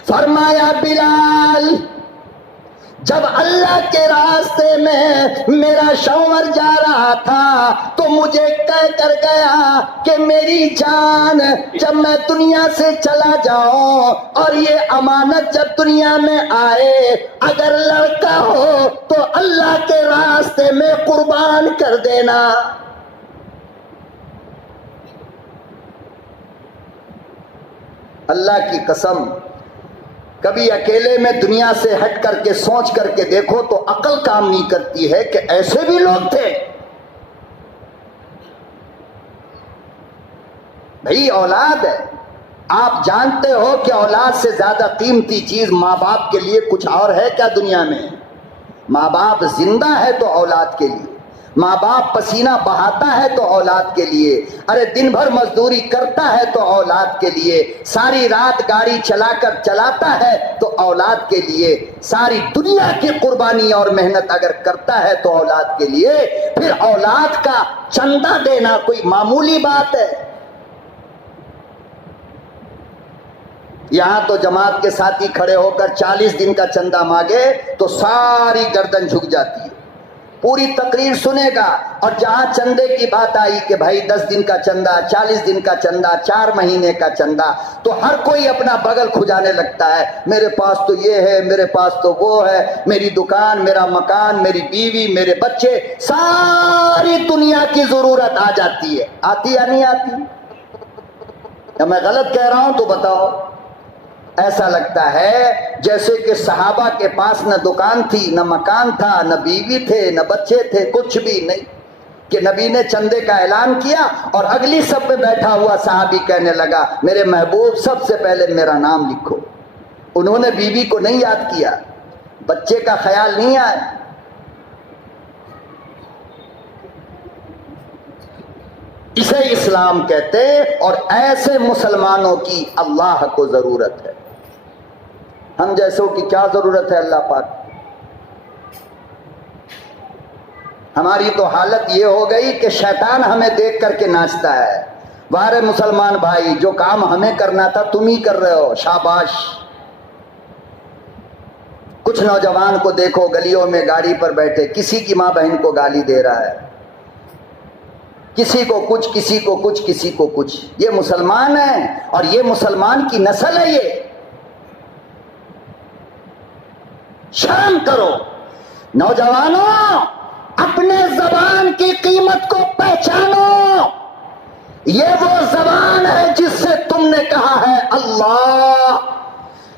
فرمایا بلال جب اللہ کے راستے میں میرا شوہر جا رہا تھا تو مجھے کہہ کر گیا کہ میری جان جب میں دنیا سے چلا جاؤں اور یہ امانت جب دنیا میں آئے، اگر لڑکا ہو تو اللہ کے راستے میں قربان کر دینا۔ اللہ کی قسم، کبھی اکیلے میں دنیا سے ہٹ کر کے سوچ کر کے دیکھو تو عقل کام نہیں کرتی ہے کہ ایسے بھی لوگ تھے۔ بھئی اولاد ہے، آپ جانتے ہو کہ اولاد سے زیادہ قیمتی چیز ماں باپ کے لیے کچھ اور ہے کیا دنیا میں؟ ماں باپ زندہ ہے تو اولاد کے لیے، ماں باپ پسینہ بہاتا ہے تو اولاد کے لیے، ارے دن بھر مزدوری کرتا ہے تو اولاد کے لیے، ساری رات گاڑی چلا کر چلاتا ہے تو اولاد کے لیے، ساری دنیا کی قربانی اور محنت اگر کرتا ہے تو اولاد کے لیے، پھر اولاد کا چندہ دینا کوئی معمولی بات ہے؟ یہاں تو جماعت کے ساتھی کھڑے ہو کر 40 دن کا چندہ مانگے تو ساری گردن جھک جاتی ہے، پوری تقریر سنے گا، اور جہاں چندے کی بات آئی کہ بھائی 10 دن کا چندہ، 40 دن کا چندہ، 4 مہینے کا چندہ، تو ہر کوئی اپنا بغل کھجانے لگتا ہے، میرے پاس تو یہ ہے، میرے پاس تو وہ ہے، میری دکان، میرا مکان، میری بیوی، میرے بچے، ساری دنیا کی ضرورت آ جاتی ہے۔ آتی یا نہیں آتی؟ یا میں غلط کہہ رہا ہوں تو بتاؤ؟ ایسا لگتا ہے جیسے کہ صحابہ کے پاس نہ دکان تھی، نہ مکان تھا، نہ بیوی تھے، نہ بچے تھے، کچھ بھی نہیں، کہ نبی نے چندے کا اعلان کیا اور اگلی صف میں بیٹھا ہوا صحابی کہنے لگا میرے محبوب سب سے پہلے میرا نام لکھو۔ انہوں نے بیوی کو نہیں یاد کیا، بچے کا خیال نہیں آیا۔ اسے اسلام کہتے، اور ایسے مسلمانوں کی اللہ کو ضرورت ہے۔ ہم جیسوں کی کیا ضرورت ہے اللہ پاک؟ ہماری تو حالت یہ ہو گئی کہ شیطان ہمیں دیکھ کر کے ناچتا ہے، وارے مسلمان بھائی جو کام ہمیں کرنا تھا تم ہی کر رہے ہو، شاباش۔ کچھ نوجوان کو دیکھو گلیوں میں گاڑی پر بیٹھے، کسی کی ماں بہن کو گالی دے رہا ہے، کسی کو کچھ، کسی کو کچھ، کسی کو کچھ۔ یہ مسلمان ہے اور یہ مسلمان کی نسل ہے۔ یہ شرم کرو نوجوانوں، اپنے زبان کی قیمت کو پہچانو۔ یہ وہ زبان ہے جس سے تم نے کہا ہے اللہ،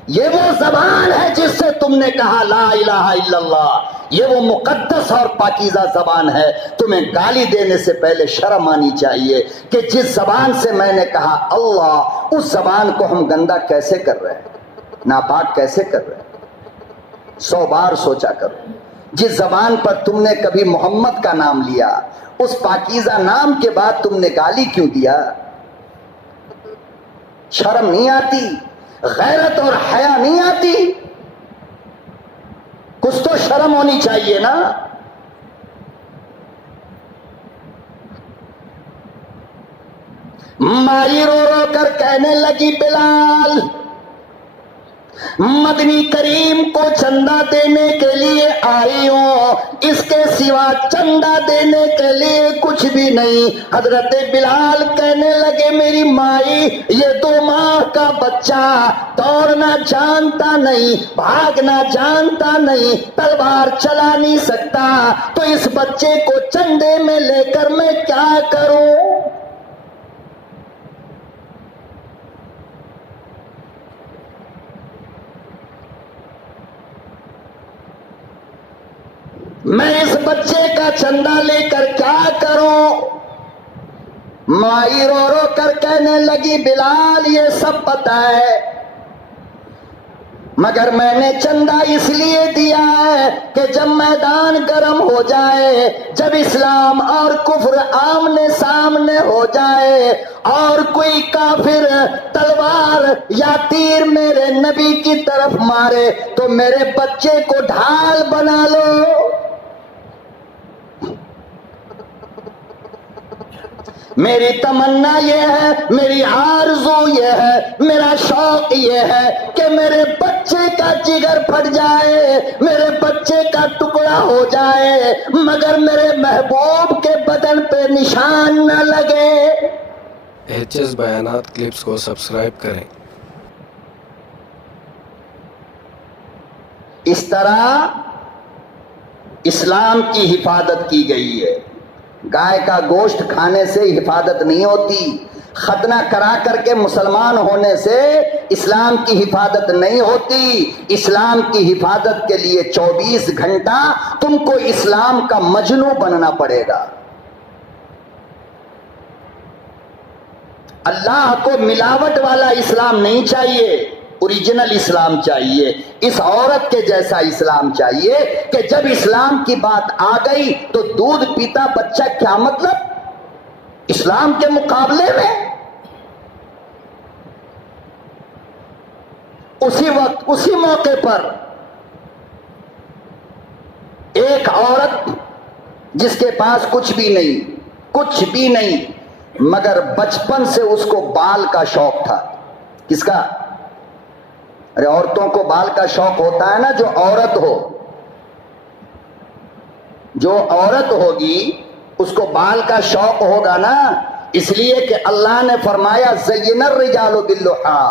یہ وہ زبان ہے جس سے تم نے کہا لا الہ الا اللہ، یہ وہ مقدس اور پاکیزہ زبان ہے۔ تمہیں گالی دینے سے پہلے شرم آنی چاہیے کہ جس زبان سے میں نے کہا اللہ، اس زبان کو ہم گندا کیسے کر رہے ہیں، ناپاک کیسے کر رہے ہیں۔ 100 بار سوچا کرو، جس زبان پر تم نے کبھی محمد کا نام لیا، اس پاکیزہ نام کے بعد تم نے گالی کیوں دیا؟ شرم نہیں آتی؟ غیرت اور حیا نہیں آتی؟ کچھ تو شرم ہونی چاہیے نا۔ مائی رو رو کر کہنے لگی بلال مدنی کریم کو چندہ دینے کے لیے آئی ہوں، اس کے سوا چندہ دینے کے لیے کچھ بھی نہیں۔ حضرت بلال کہنے لگے میری مائی، یہ 2 ماہ کا بچہ دوڑنا جانتا نہیں، بھاگنا جانتا نہیں، تلوار چلا نہیں سکتا، تو اس بچے کو چندے میں لے کر میں کیا کروں؟ میں اس بچے کا چندہ لے کر کیا کروں؟ مائی رو رو کر کہنے لگی بلال یہ سب پتہ ہے، مگر میں نے چندہ اس لیے دیا ہے کہ جب میدان گرم ہو جائے، جب اسلام اور کفر آمنے سامنے ہو جائے اور کوئی کافر تلوار یا تیر میرے نبی کی طرف مارے تو میرے بچے کو ڈھال بنا لو۔ میری تمنا یہ ہے، میری آرزو یہ ہے، میرا شوق یہ ہے کہ میرے بچے کا جگر پھٹ جائے، میرے بچے کا ٹکڑا ہو جائے، مگر میرے محبوب کے بدن پہ نشان نہ لگے۔ HS بیانات کلپس کو سبسکرائب کریں۔ اس طرح اسلام کی حفاظت کی گئی ہے۔ گائے کا گوشت کھانے سے حفاظت نہیں ہوتی، ختنہ کرا کر کے مسلمان ہونے سے اسلام کی حفاظت نہیں ہوتی۔ اسلام کی حفاظت کے لیے 24 گھنٹہ تم کو اسلام کا مجنو بننا پڑے گا۔ اللہ کو ملاوٹ والا اسلام نہیں چاہیے، اوریجنل اسلام چاہیے، اس عورت کے جیسا اسلام چاہیے کہ جب اسلام کی بات آ گئی تو دودھ پیتا بچہ کیا مطلب اسلام کے مقابلے میں؟ اسی وقت اسی موقع پر ایک عورت جس کے پاس کچھ بھی نہیں مگر بچپن سے اس کو بال کا شوق تھا۔ کس کا؟ ارے عورتوں کو بال کا شوق ہوتا ہے نا، جو عورت ہوگی اس کو بال کا شوق ہوگا نا، اس لیے کہ اللہ نے فرمایا زین الرجال باللحى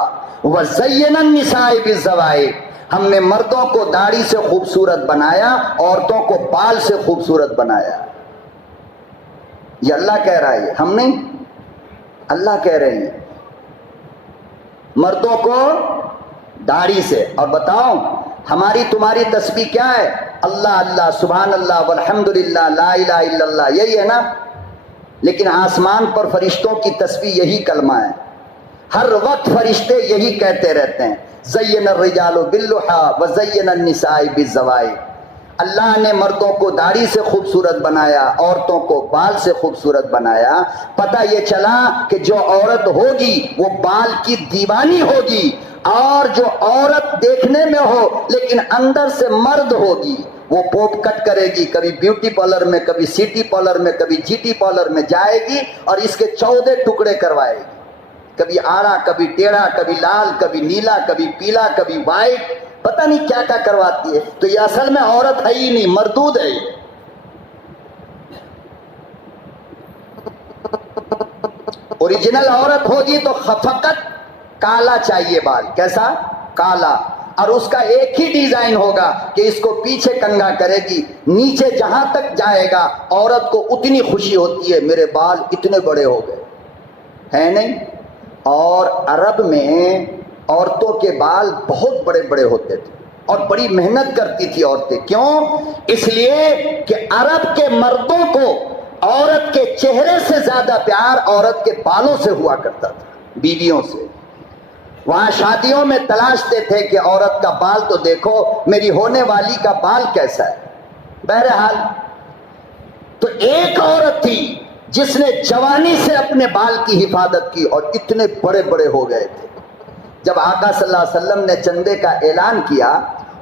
وزین النساء بالزوائد، ہم نے مردوں کو داڑھی سے خوبصورت بنایا، عورتوں کو بال سے خوبصورت بنایا۔ یہ اللہ کہہ رہا ہے، ہم نہیں، اللہ کہہ رہے ہیں مردوں کو داڑھی سے۔ اور بتاؤ ہماری تمہاری تسبیح کیا ہے؟ اللہ اللہ، سبحان اللہ، والحمدللہ، لا الہ الا اللہ، یہی ہے نا؟ لیکن آسمان پر فرشتوں کی تسبیح یہی کلمہ ہے، ہر وقت فرشتے یہی کہتے رہتے ہیں زین الرجال باللحى وزین النساء بالزوائد۔ اللہ نے مردوں کو داڑھی سے خوبصورت بنایا، عورتوں کو بال سے خوبصورت بنایا۔ پتہ یہ چلا کہ جو عورت ہوگی وہ بال کی دیوانی ہوگی، اور جو عورت دیکھنے میں ہو لیکن اندر سے مرد ہوگی وہ پوپ کٹ کرے گی، کبھی بیوٹی پارلر میں، کبھی سٹی پارلر میں، کبھی جی پارلر میں جائے گی اور اس کے 14 ٹکڑے کروائے گی، کبھی آڑا، کبھی ٹیڑھا، کبھی لال، کبھی نیلا، کبھی پیلا، کبھی وائٹ، پتہ نہیں کیا کیا کرواتی ہے۔ تو یہ اصل میں عورت ہے ہی نہیں، مردود ہے یہ۔ اوریجنل عورت ہوگی تو فقط کالا چاہیے بال، کیسا؟ کالا، اور اس کا ایک ہی ڈیزائن ہوگا کہ اس کو پیچھے کنگھا کرے گی، نیچے جہاں تک جائے گا عورت کو اتنی خوشی ہوتی ہے میرے بال اتنے بڑے ہو گئے، ہے نہیں؟ اور عرب میں عورتوں کے بال بہت بڑے بڑے ہوتے تھے اور بڑی محنت کرتی تھی عورتیں۔ کیوں؟ اس لیے کہ عرب کے مردوں کو عورت کے چہرے سے زیادہ پیار عورت کے بالوں سے ہوا کرتا تھا، بیویوں سے۔ وہاں شادیوں میں تلاشتے تھے کہ عورت کا بال تو دیکھو، میری ہونے والی کا بال کیسا ہے۔ بہرحال تو ایک عورت تھی جس نے جوانی سے اپنے بال کی حفاظت کی اور اتنے بڑے بڑے ہو گئے تھے۔ جب آقا صلی اللہ علیہ وسلم نے چندے کا اعلان کیا،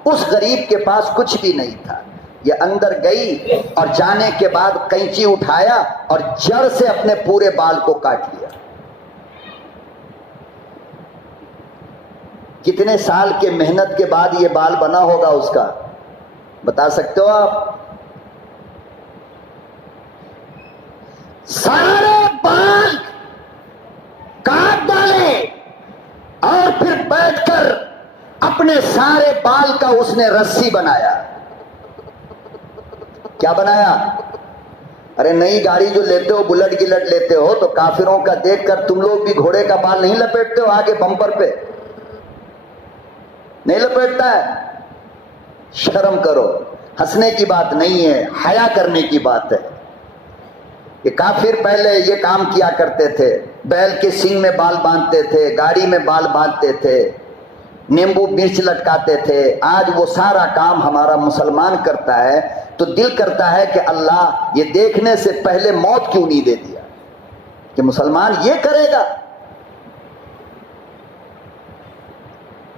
اس غریب کے پاس کچھ بھی نہیں تھا، یہ اندر گئی اور جانے کے بعد قینچی اٹھایا اور جڑ سے اپنے پورے بال کو کاٹ لیا۔ کتنے سال کے محنت کے بعد یہ بال بنا ہوگا اس کا، بتا سکتے ہو آپ؟ سارے بال کاٹ ڈالے اور پھر بیٹھ کر اپنے سارے بال کا اس نے رسی بنایا۔ کیا بنایا؟ ارے نئی گاڑی جو لیتے ہو، بلٹ گلٹ لیتے ہو، تو کافروں کا دیکھ کر تم لوگ بھی گھوڑے کا بال نہیں لپیٹتے ہو آگے بمپر پہ؟ نہیں لپیٹتا ہے؟ شرم کرو، ہنسنے کی بات نہیں ہے، حیا کرنے کی بات ہے. کہ کافر پہلے یہ کام کیا کرتے تھے، بیل کے سینگ میں بال باندھتے تھے، گاڑی میں بال باندھتے تھے، نیمبو مرچ لٹکاتے تھے. آج وہ سارا کام ہمارا مسلمان کرتا ہے تو دل کرتا ہے کہ اللہ یہ دیکھنے سے پہلے موت کیوں نہیں دے دیا کہ مسلمان یہ کرے گا.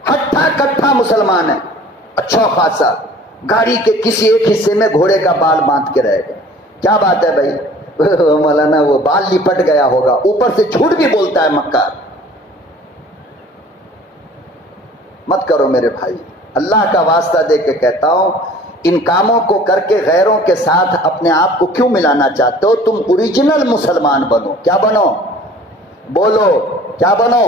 ہٹھا کٹھا مسلمان ہے، اچھا خاصا گاڑی کے کسی ایک حصے میں گھوڑے کا بال باندھ کے رہے گا. کیا بات ہے بھائی؟ مولانا وہ بال لپٹ گیا ہوگا، اوپر سے جھوٹ بھی بولتا ہے مکار. مت کرو میرے بھائی، اللہ کا واسطہ دے کے کہتا ہوں، ان کاموں کو کر کے غیروں کے ساتھ اپنے آپ کو کیوں ملانا چاہتے ہو؟ تم اوریجنل مسلمان بنو. کیا بنو؟ بولو کیا بنو؟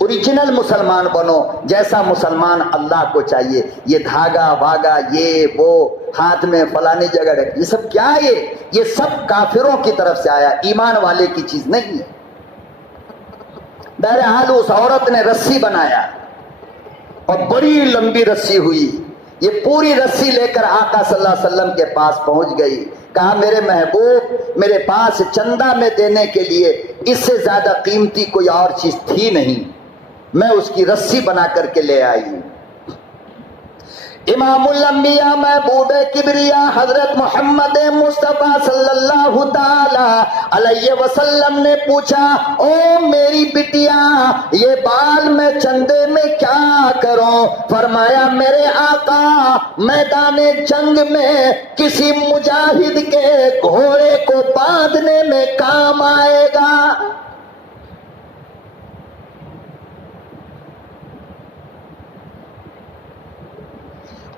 اوریجنل مسلمان بنو، جیسا مسلمان اللہ کو چاہیے. یہ دھاگا واگا یہ وہ ہاتھ میں فلانی جگہ رکھ، یہ سب کیا ہے؟ یہ سب کافروں کی طرف سے آیا، ایمان والے کی چیز نہیں ہے. بہرحال اس عورت نے رسی بنایا اور بڑی لمبی رسی ہوئی. یہ پوری رسی لے کر آقا صلی اللہ علیہ وسلم کے پاس پہنچ گئی. کہا میرے محبوب، میرے پاس چندہ میں دینے کے لیے اس سے زیادہ قیمتی کوئی اور چیز تھی نہیں، میں اس کی رسی بنا کر کے لے آئی. امام الانبیاء محبوب کبریا حضرت محمد مصطفیٰ صلی اللہ تعالی علیہ وسلم نے پوچھا، او میری بٹیا یہ بال میں چندے میں کیا کروں؟ فرمایا میرے آقا میدان جنگ میں کسی مجاہد کے گھوڑے کو باندھنے میں کام آئے گا.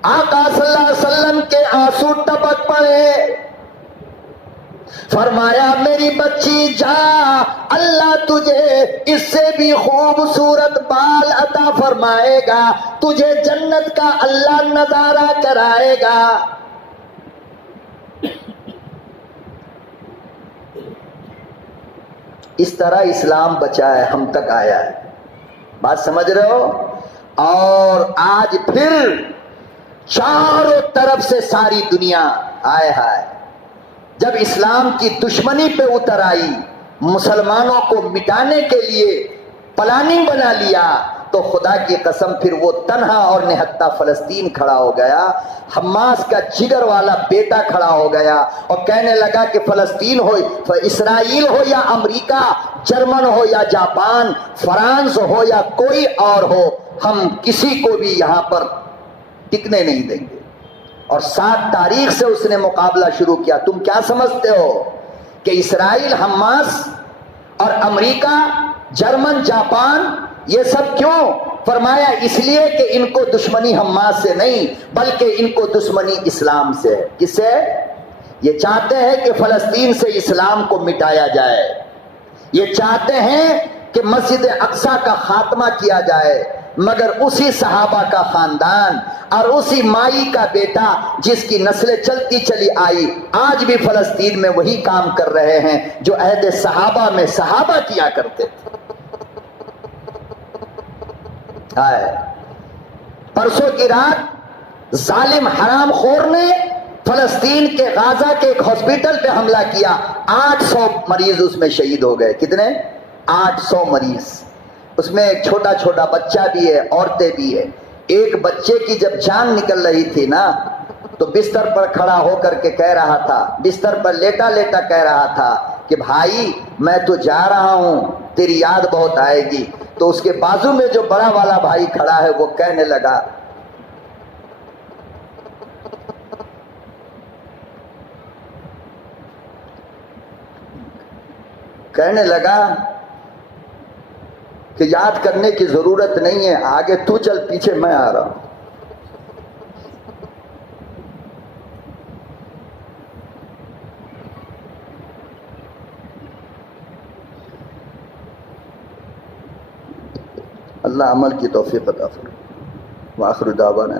آقا صلی اللہ علیہ وسلم کے آنسو ٹپک پڑے. فرمایا میری بچی جا، اللہ تجھے اس سے بھی خوبصورت بال عطا فرمائے گا، تجھے جنت کا اللہ نظارہ کرائے گا. اس طرح اسلام بچا ہے، ہم تک آیا ہے. بات سمجھ رہے ہو؟ اور آج پھر چاروں طرف سے ساری دنیا آئے ہائے جب اسلام کی دشمنی پہ اتر آئی، مسلمانوں کو مٹانے کے لیے پلاننگ بنا لیا، تو خدا کی قسم پھر وہ تنہا اور نہتا فلسطین کھڑا ہو گیا. حماس کا جگر والا بیٹا کھڑا ہو گیا اور کہنے لگا کہ فلسطین ہو، اسرائیل ہو یا امریکہ، جرمن ہو یا جاپان، فرانس ہو یا کوئی اور ہو، ہم کسی کو بھی یہاں پر ٹکنے نہیں دیں گے. اور 7 تاریخ سے اس نے مقابلہ شروع کیا. تم کیا سمجھتے ہو کہ اسرائیل، حماس اور امریکہ، جرمن، جاپان یہ سب کیوں؟ فرمایا اس لیے کہ ان کو دشمنی حماس سے نہیں بلکہ ان کو دشمنی اسلام سے ہے. کس سے؟ یہ چاہتے ہیں کہ فلسطین سے اسلام کو مٹایا جائے، یہ چاہتے ہیں کہ مسجد اقصی کا خاتمہ کیا جائے، مگر اسی صحابہ کا خاندان اور اسی مائی کا بیٹا جس کی نسلیں چلتی چلی آئی آج بھی فلسطین میں وہی کام کر رہے ہیں جو عہد صحابہ میں صحابہ کیا کرتے تھے. پرسوں کی رات ظالم حرام خور نے فلسطین کے غازہ کے ایک ہاسپٹل پہ حملہ کیا. 800 مریض اس میں شہید ہو گئے. کتنے؟ 800 مریض. اس میں ایک چھوٹا چھوٹا بچہ بھی ہے، عورتیں بھی ہے. ایک بچے کی جب جان نکل رہی تھی نا تو بستر پر کھڑا ہو کر کے کہہ رہا تھا، بستر پر لیٹا لیٹا کہہ رہا تھا کہ بھائی میں تو جا رہا ہوں، تیری یاد بہت آئے گی. تو اس کے بازو میں جو بڑا والا بھائی کھڑا ہے وہ کہنے لگا کہ یاد کرنے کی ضرورت نہیں ہے، آگے تو چل، پیچھے میں آ رہا ہوں. اللہ عمل کی توفیق عطا فرمائے. وآخر دعوانا